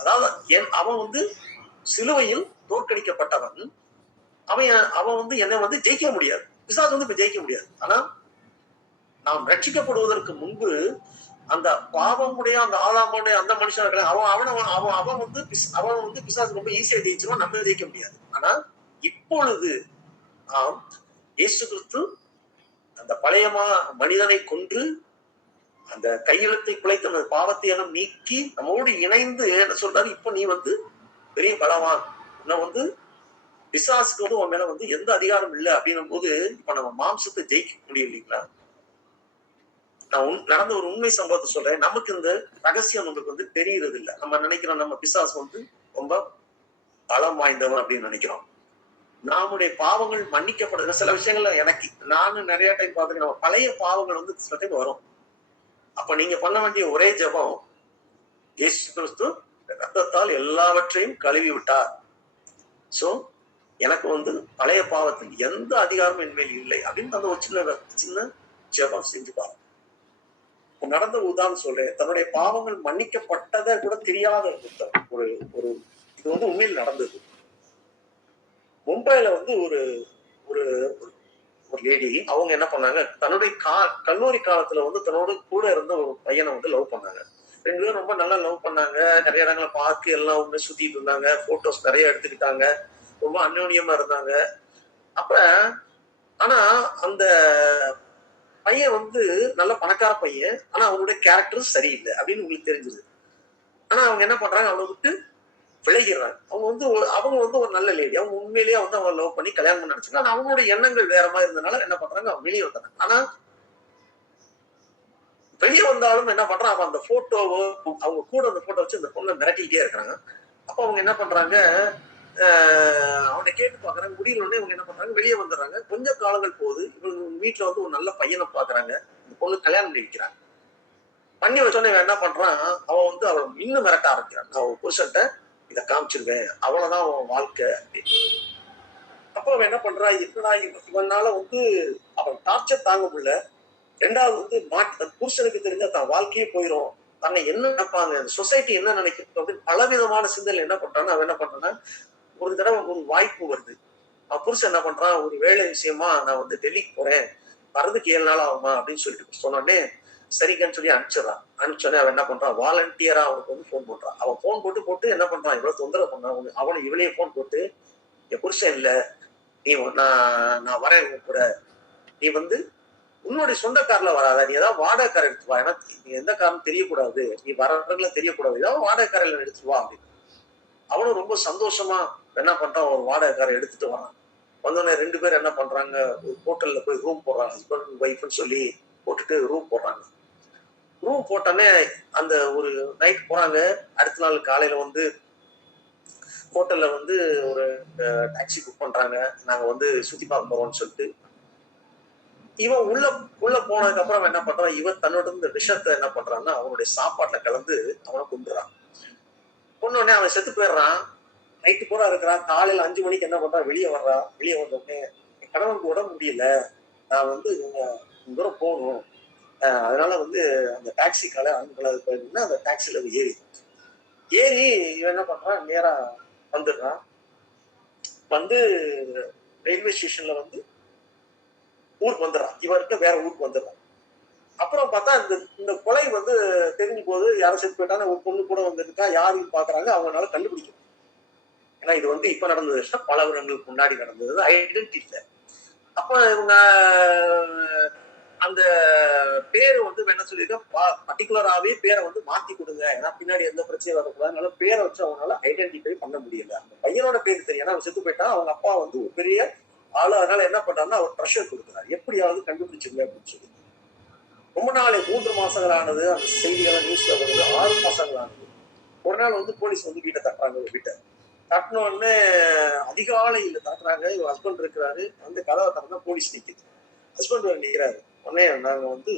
அதாவது அவன் சிலுவையில் தோற்கடிக்கப்பட்டவன். அவன் என்னை ஜெயிக்க முடியாது, பிசாசு இப்ப ஜெயிக்க முடியாது. ஆனா நாம் ரட்சிக்கப்படுவதற்கு முன்பு அந்த பாவமுடைய அந்த ஆதாமுடைய அந்த மனுஷன் இருக்கிற அவன் பிசாசு ரொம்ப ஈஸியா ஜெயிச்சிருவான், நம்ம ஜெயிக்க முடியாது. ஆனா இப்பொழுது இயேசு கிறிஸ்து அந்த பழைய மனிதனை கொன்று அந்த கையெழுத்தை குலைத்த அந்த பாவத்தை எல்லாம் நீக்கி நம்மோடு இணைந்து என்ன சொல்றாரு, இப்ப நீ பெரிய பலவான், உன்னை பிசாசுக்கு உன் மேல எந்த அதிகாரம் இல்லை அப்படின்னும் போது இப்ப நம்ம மாம்சத்தை ஜெயிக்க முடியும் இல்லைங்களா? நான் நடந்த ஒரு உண்மை சம்பவத்தை சொல்றேன். நமக்கு இந்த ரகசியம் நமக்கு தெரியறது இல்லை. நம்ம நினைக்கிறோம் நம்ம பிசாசு ரொம்ப பலம் வாய்ந்தவன் அப்படின்னு நினைக்கிறோம். நம்முடைய பாவங்கள் மன்னிக்கப்படுற சில விஷயங்கள்ல எனக்கு நானும் நிறைய டைம் பார்த்துருக்கேன். நம்ம பழைய பாவங்கள் சில டைம் வரும். அப்ப நீங்க பண்ண வேண்டிய ஒரே ஜெபம், இயேசு கிறிஸ்து ரத்தத்தால் எல்லாவற்றையும் கழுவி விட்டார். சோ எனக்கு வந்து பழைய பாவத்தில் எந்த அதிகாரமும் என்மேல் இல்லை அப்படின்னு அந்த ஒரு சின்ன ஜெபம் செஞ்சுப்பாங்க. நடந்த உதாரணம் சொல்றேன். தன்னுடைய பாவங்கள் மன்னிக்கப்பட்டதை கூட தெரியாத ஒரு ஒரு இது வந்து உண்மையில் நடந்தது. மும்பைல வந்து ஒரு ஒரு ஒரு லேடி அவங்க என்ன பண்ணாங்க, தன்னுடைய கல்லூரி காலத்துல வந்து தன்னோட கூட இருந்த ஒரு பையனை வந்து லவ் பண்ணாங்க. 2 பேரும் ரொம்ப நல்லா லவ் பண்ணாங்க. நிறைய இடங்களை பார்க்கு எல்லாம் ஒண்ணு சுத்திட்டு இருந்தாங்க. போட்டோஸ் நிறைய எடுத்துக்கிட்டாங்க. ரொம்ப அந்யோன்யமா இருந்தாங்க. அப்ப ஆனா அந்த பையன் வந்து நல்ல பணக்கார பையன். ஆனா அவனுடைய கேரக்டர் சரியில்லை அப்படின்னு உங்களுக்கு தெரிஞ்சது. ஆனா அவங்க என்ன பண்றாங்க, அவனை விட்டு விளைகிறாங்க. அவங்க வந்து ஒரு நல்ல லேடி. அவங்க உண்மையிலேயே வந்து அவங்க லவ் பண்ணி கல்யாணம் பண்ண நினைச்சாங்க. ஆனா அவங்களோட எண்ணங்கள் வேற மாதிரி இருந்தனால என்ன பண்றாங்க, அவங்க வெளியே வந்தாங்க. ஆனா வெளியே வந்தாலும் என்ன பண்றான், அவன் அந்த போட்டோவோ அவங்க கூட அந்த போட்டோ வச்சு அந்த பொண்ணை மிரட்டிக்கிட்டே இருக்கிறாங்க. அப்ப அவங்க என்ன பண்றாங்க, அவனை கேட்டு பாக்குறாங்க. முடியலன்னே இவங்க என்ன பண்றாங்க, வெளியே வந்துடுறாங்க. கொஞ்சம் காலங்கள் போகுது. இவங்க வீட்டுல வந்து ஒரு நல்ல பையனை பாக்குறாங்க. இந்த பொண்ணு கல்யாணம் பண்ணி வைக்கிறாங்க. பண்ணி வச்சோடனே என்ன பண்றான், அவன் வந்து அவளை இன்னும் மிரட்ட ஆரம்பிக்கிறான். நான் அவன் புருஷன்ட்ட இதை காமிச்சிருவேன், அவ்வளவுதான் அவன் வாழ்க்கை. அப்ப அவன் என்ன பண்றான், என்னடா இவனால வந்து அவன் டார்ச்சர் தாங்க முடியல. 2வது வந்து புருஷனுக்கு தெரிஞ்சா தான் வாழ்க்கையே போயிடும், தன்னை என்ன நினைப்பாங்க, சொசைட்டி என்ன நினைக்கிறது அப்படின்னு பலவிதமான சிந்தனை என்ன பண்றான்னு அவன் என்ன பண்றான்னா, ஒரு தடவை ஒரு வாய்ப்பு வருது. அவன் புருஷன் என்ன பண்றான், ஒரு வேலை விஷயமா நான் வந்து டெல்லிக்கு போறேன், வர்றதுக்கு 7 நாள் ஆகுமா அப்படின்னு சொல்லிட்டு சொன்னோடனே சரிங்கன்னு சொல்லி அனுப்பிச்சிடறான். அனுப்பிச்சோடனே அவன் என்ன பண்றான், வாலண்டியரா அவனுக்கு வந்து போன் போடுறான். அவன் போன் போட்டு என்ன பண்றான், இவ்வளவு தொந்தரவு பண்ணான். அவனை இவளையே போன் போட்டு, என் புருஷன் இல்ல, நீ நான் வரேன் உன் கூட, நீ வந்து உன்னுடைய சொந்த கார்ல வராத, நீ ஏதாவது வாடகை கார் எடுத்து வா, ஏன்னா நீ எந்த காரணம் தெரியக்கூடாது, நீ வரல தெரியக்கூடாது, ஏதாவது வாடகை காரில் எடுத்துட்டு வா அப்படின்னு. அவனும் ரொம்ப சந்தோஷமா என்ன பண்றான், ஒரு வாடகை காரை எடுத்துட்டு வரான். வந்தோடனே 2 பேரும் என்ன பண்றாங்க, ஒரு ஹோட்டல்ல போய் ரூம் போடுறாங்க. ஹஸ்பண்ட் ஒய்ஃப்னு சொல்லி போட்டுட்டு ரூம் போடுறாங்க. ரூம் போட்டோன்னே அந்த ஒரு நைட் போறாங்க. அடுத்த நாள் காலையில வந்து ஹோட்டல்ல வந்து ஒரு டாக்ஸி புக் பண்றாங்க. நாங்க வந்து சுத்தி பார்க்க போறோம்னு சொல்லிட்டு இவன் உள்ள போனதுக்கு அப்புறம் என்ன பண்றான், இவன் தன்னோட இந்த விஷத்தை என்ன பண்றான்னா அவனுடைய சாப்பாட்டுல கலந்து அவனை கொண்டுறான். கொண்டோடனே அவன் செத்து போயிடுறான். நைட்டு பூரா இருக்கிறான். காலையில 5 மணிக்கு என்ன பண்றான், வெளியே வர்றான். வெளியே வந்தோடனே என் கணவனுக்கு உடம்பு முடியல, நான் வந்து தூரம் போகணும், அதனால வந்து அந்த டாக்ஸி போயிருந்தா அந்த டாக்ஸில ஏறி இவன் என்ன பண்றான், நேரா வந்துடுறான். வந்து ரயில்வே ஸ்டேஷன்ல வந்து ஊருக்கு வந்துடுறான். இவருக்கு வேற ஊருக்கு வந்துடுறான். அப்புறம் பார்த்தா இந்த கொலை வந்து தெரிஞ்சு போது யாரும் செத்து போயிட்டாங்க. ஒரு பொண்ணு கூட வந்துருக்கா, யாரையும் பாக்குறாங்க, அவங்களால கண்டுபிடிக்கும். ஏன்னா இது வந்து இப்ப நடந்தது, பல வருடங்களுக்கு முன்னாடி நடந்தது, ஐடென்டிட்டி இல்லை. அப்ப இவங்க அந்த பேரை வந்து என்ன சொல்லியிருக்க, பர்டிகுலராவே பேரை வந்து மாத்தி கொடுங்க, ஏன்னா பின்னாடி எந்த பிரச்சனையும் வரக்கூடாது, பேரை வச்சு அவங்களால ஐடென்டிஃபை பண்ண முடியல. அந்த பையனோட பேர் தெரியும், ஏன்னா அவன் செத்து போயிட்டான். அவங்க அப்பா வந்து ஒரு பெரிய ஆளு, அதனால என்ன பண்றாருன்னா அவர் ப்ரெஷர் கொடுக்குறாரு, எப்படியாவது கண்டுபிடிச்சுங்க அப்படின்னு சொல்லி. ரொம்ப நாள் 3 மாசங்கள் ஆனது. அந்த செய்திகள் நியூஸ்ல வருது. 6 மாசங்கள் ஆனது. ஒரு நாள் வந்து போலீஸ் வந்து வீட்டை தட்டுறாங்க. வீட்டை தட்டினோடனே அதிகாலையில தட்டுறாங்க. இவர் ஹஸ்பண்ட் இருக்கிறாரு. வந்து கதவை திறந்தா போலீஸ் நிக்குது. ஹஸ்பண்ட் வேற நிக்கிறாரு. உடனே நாங்க வந்து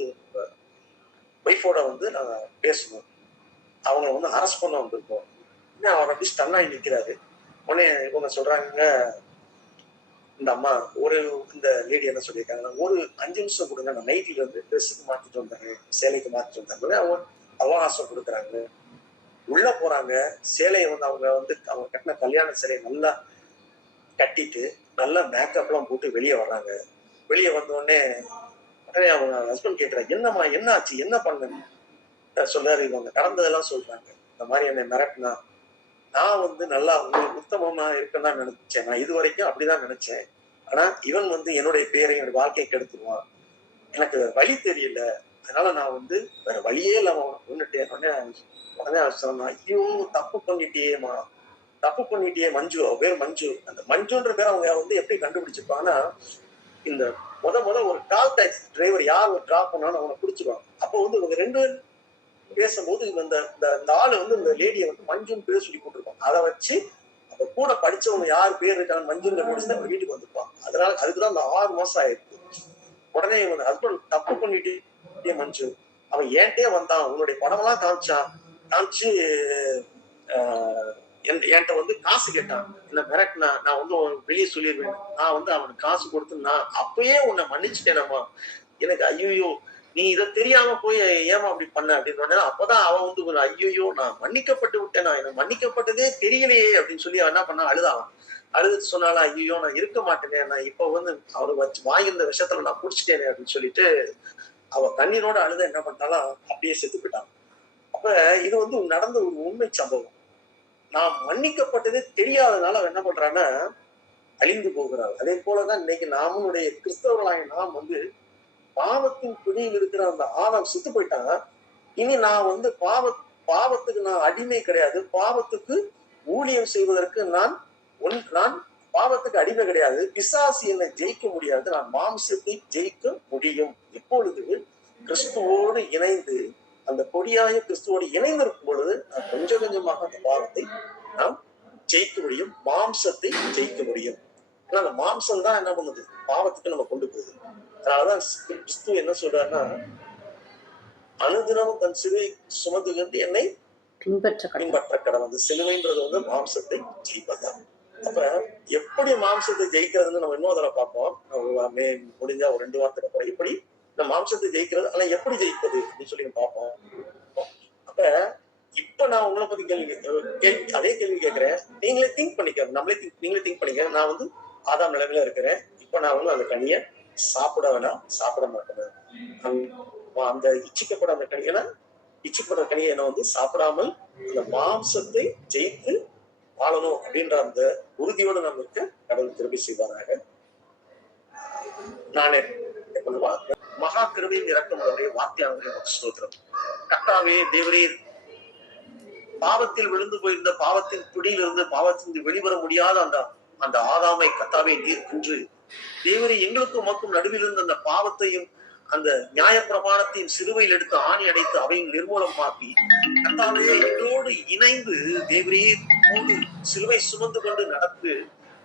ஒய்ஃபோட வந்து நாங்க பேசணும், அவங்களை வந்து அரெஸ்ட் பண்ண வந்திருக்கோம். அவர் அப்படி ஸ்டன்னாகி நிக்கிறாரு. உடனே இவங்க சொல்றாங்க, இந்த அம்மா இந்த லேடி என்ன சொல்லியிருக்காங்க, ஒரு 5 நிமிஷம் கொடுங்க, நான் நைட்ல இருந்து ட்ரெஸ்ஸுக்கு மாத்திட்டு வந்தேன், சேலைக்கு மாத்திட்டு வந்தாங்க. அவங்க அவகாசம் கொடுக்குறாங்க. உள்ள போறாங்க. சேலையை வந்து அவங்க கட்டின கல்யாண சேலையை நல்லா கட்டிட்டு நல்லா மேக்கப் எல்லாம் போட்டு வெளியே வர்றாங்க. வெளியே வந்தோடனே அவங்க ஹஸ்பண்ட் கேட்கிறாங்க, என்னம்மா என்ன ஆச்சு, என்ன பண்ண சொல்றாரு. இவங்க நடந்ததெல்லாம் சொல்றாங்க. இந்த மாதிரி என்னை மிரட்டினா, நான் வந்து நல்லா உத்தமமா இருக்குன்னு தான் நினைச்சேன். நான் இது வரைக்கும் அப்படிதான் நினைச்சேன். ஆனா இவன் வந்து என்னுடைய பேரை, என்னுடைய வாழ்க்கையை கெடுத்துருவான். எனக்கு வழி தெரியல, அதனால நான் வந்து வேற வழியே இல்லாம அவனை கொண்டுட்டேன். உடனே சொன்னா, ஐயோ தப்பு பண்ணிட்டியேமா, தப்பு பண்ணிட்டியே மஞ்சு. அவ பேர் மஞ்சு. அந்த மஞ்சுன்ற பேர் அவங்க வந்து எப்படி கண்டுபிடிச்சிருப்பாங்கன்னா, இந்த முத ஒரு கால் டாக்ஸி டிரைவர் யார் ஒரு டிராப் பண்ணாலும் அவனை பிடிச்சிருவாங்க. அப்போ வந்து இவங்க 2 பேசும்போது இந்த ஆளு வந்து இந்த லேடியை வந்து மஞ்சுன்னு பேர் சொல்லி போட்டிருப்பான். அதை வச்சு அப்ப கூட படிச்சவங்க யார் பேர் இருக்காங்க மஞ்சுன்னு கண்டுபிடிச்சு அவங்க வீட்டுக்கு வந்துருப்பான். அதனால அதுக்குதான் அந்த 6 மாசம் ஆயிருக்கு. உடனே இவங்க ஹஸ்பண்ட் தப்பு பண்ணிட்டு மஞ்சு, அவன் ஏன்ட்டே வந்தான், உன்னுடைய படம் எல்லாம் காமிச்சான், காமிச்சு என்கிட்ட வந்து காசு கேட்டான். என்ன மிரட்டினா நான் வந்து வெளியே சொல்லிடுவேன். நான் வந்து அவனுக்கு காசு கொடுத்து நான் அப்பயே உன்னை மன்னிச்சுட்டேனம்மா. எனக்கு ஐயோ நீ இதை தெரியாம போய் ஏமா அப்படி பண்ண அப்படின்னு அப்பதான் அவன் வந்து ஒரு ஐயோ நான் மன்னிக்கப்பட்டு விட்டேனா, எனக்கு மன்னிக்கப்பட்டதே தெரியலையே அப்படின்னு சொல்லி அவன் என்ன பண்ணா அழுதான். அழுது சொன்னாலும் ஐயோ நான் இருக்க மாட்டேனே, நான் இப்ப வந்து அவரு வச்சு வாங்கியிருந்த விஷயத்துல நான் குடிச்சிட்டேனே அப்படின்னு சொல்லிட்டு அவ கண்ணீரோட அழுத என்ன பண்ணிட்டாலும் அப்படியே செத்து போயிட்டான். அப்ப இது வந்து நடந்த ஒரு உண்மை சம்பவம். நான் மன்னிக்கப்பட்டதே தெரியாதனால அவன் என்ன பண்றான்னா அழிந்து போகிறார். அதே போலதான் இன்னைக்கு நாமளுடைய கிறிஸ்தவர்களாக நாம் வந்து பாவத்தின் பிடியில் இருக்கிற அந்த ஆதாம் செத்து போயிட்டாங்க. இனி நான் வந்து பாவத்துக்கு நான் அடிமை கிடையாது, பாவத்துக்கு ஊழியம் செய்வதற்கு நான் பாவத்துக்கு அடிமை கிடையாது, பிசாசு என்னை ஜெயிக்க முடியாது, நான் மாம்சத்தை ஜெயிக்க முடியும். எப்பொழுது கிறிஸ்துவோடு இணைந்து அந்த கொடியாய கிறிஸ்துவோடு இணைந்திருக்கும் பொழுது நான் கொஞ்சம் கொஞ்சமாக அந்த பாவத்தை நாம் ஜெயிக்க முடியும், மாம்சத்தை ஜெயிக்க முடியும். ஆனா அந்த மாம்சம் தான் என்ன பண்ணுது, பாவத்துக்கு நம்ம கொண்டு போகுது. அதனாலதான் கிறிஸ்து என்ன சொல்றாருன்னா அனுதினமும் தன் சிலுவை சுமந்து கொண்டு என்னை பின்பற்ற கடவுள். சிலுவைன்றது வந்து மாம்சத்தை ஜெயிப்பதுதான். அப்ப எப்படி மாம்சத்தை ஜெயிக்கிறதுன்னு நம்ம இன்னொரு தடவை பார்ப்போம். முடிஞ்சா ஒரு 2 வாரத்துக்கு அப்புறம் எப்படி இந்த மாம்சத்தை ஜெயிக்கிறது, ஆனா எப்படி ஜெயிப்பது அப்படின்னு சொல்லி பார்ப்போம். அப்ப இப்ப நான் உங்களை பத்தி அதே கேள்வி கேட்கிறேன். நீங்களே திங்க் பண்ணிக்க, நீங்களே திங்க் பண்ணிக்க. நான் வந்து ஆதாம் நிலைமையில இருக்கிறேன். இப்ப நான் வந்து அந்த கனியை சாப்பிட வேணாம், சாப்பிட மாட்டேன். அந்த இச்சிக்கப்பட அந்த கனியை இச்சிப்படுற கனியை என்ன வந்து சாப்பிடாமல் அந்த மாம்சத்தை ஜெயித்து வாழணும் அப்படின்ற அந்த உறுதியோடு நம்ம இருக்க கடவுள் கிருபை செய்வாராக. நானே மகா கிருபையும் இரக்கமுடைய வார்த்தையானவரே ஸ்தோத்திரம். கர்த்தாவே தேவரே, பாவத்தில் விழுந்து போயிருந்த பாவத்தின் பிடியிலிருந்து பாவத்திலிருந்து வெளிவர முடியாத அந்த ஆதாமை கர்த்தாவே நீர் குன்று தேவரே எங்களுக்கும் மக்களும் நடுவில் இருந்த அந்த பாவத்தையும் அந்த நியாய பிரமாணத்தையும் சிலுவையில் எடுத்து ஆணி அடைத்து அவையும் நிர்மூலமாக்கி கர்த்தாவே எங்களோடு இணைந்து தேவரே சிலுவை சுமந்து கொண்டு நடந்து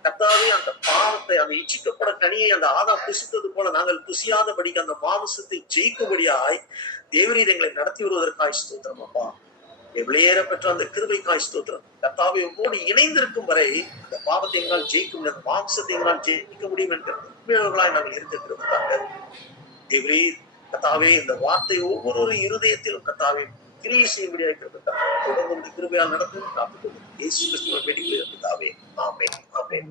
கர்த்தாவே அந்த பாவத்தை அந்த இச்சிக்கப்பட கனியை அந்த ஆதாம் புசித்தது போல நாங்கள் புசியாதபடிக்கு அந்த மாம்சத்தை ஜெயிக்கும்படியாய் தேவரீர் எங்களை நடத்தி வருவதற்காய் ஸ்தோத்திரம் அப்பா. எவ்வளேற பெற்ற அந்த கிருபைக்காய் ஸ்தோத்திரம். கர்த்தாவே உம்மோடு இணைந்திருக்கும் வரை அந்த பாவத்தை எங்களால் ஜெயிக்க முடியும், அந்த மாம்சத்தை எங்களால் ஜெயிக்க முடியும் என்கிற உண்மையாளர்களாய் நாங்கள் இருக்கிறோம். தேவரே கர்த்தாவே இந்த வார்த்தை ஒவ்வொரு இருதயத்திலும் கர்த்தாவே கிரியை செய்யும்படியாக இருக்கிறது. தொடர்ந்து கிருபையால் நடத்தும் காத்துக்கொள்ளும். இயேசு கிறிஸ்துவின் வேண்டிக் கொள்கிறேன். ஆமென், ஆமென், ஆமென்.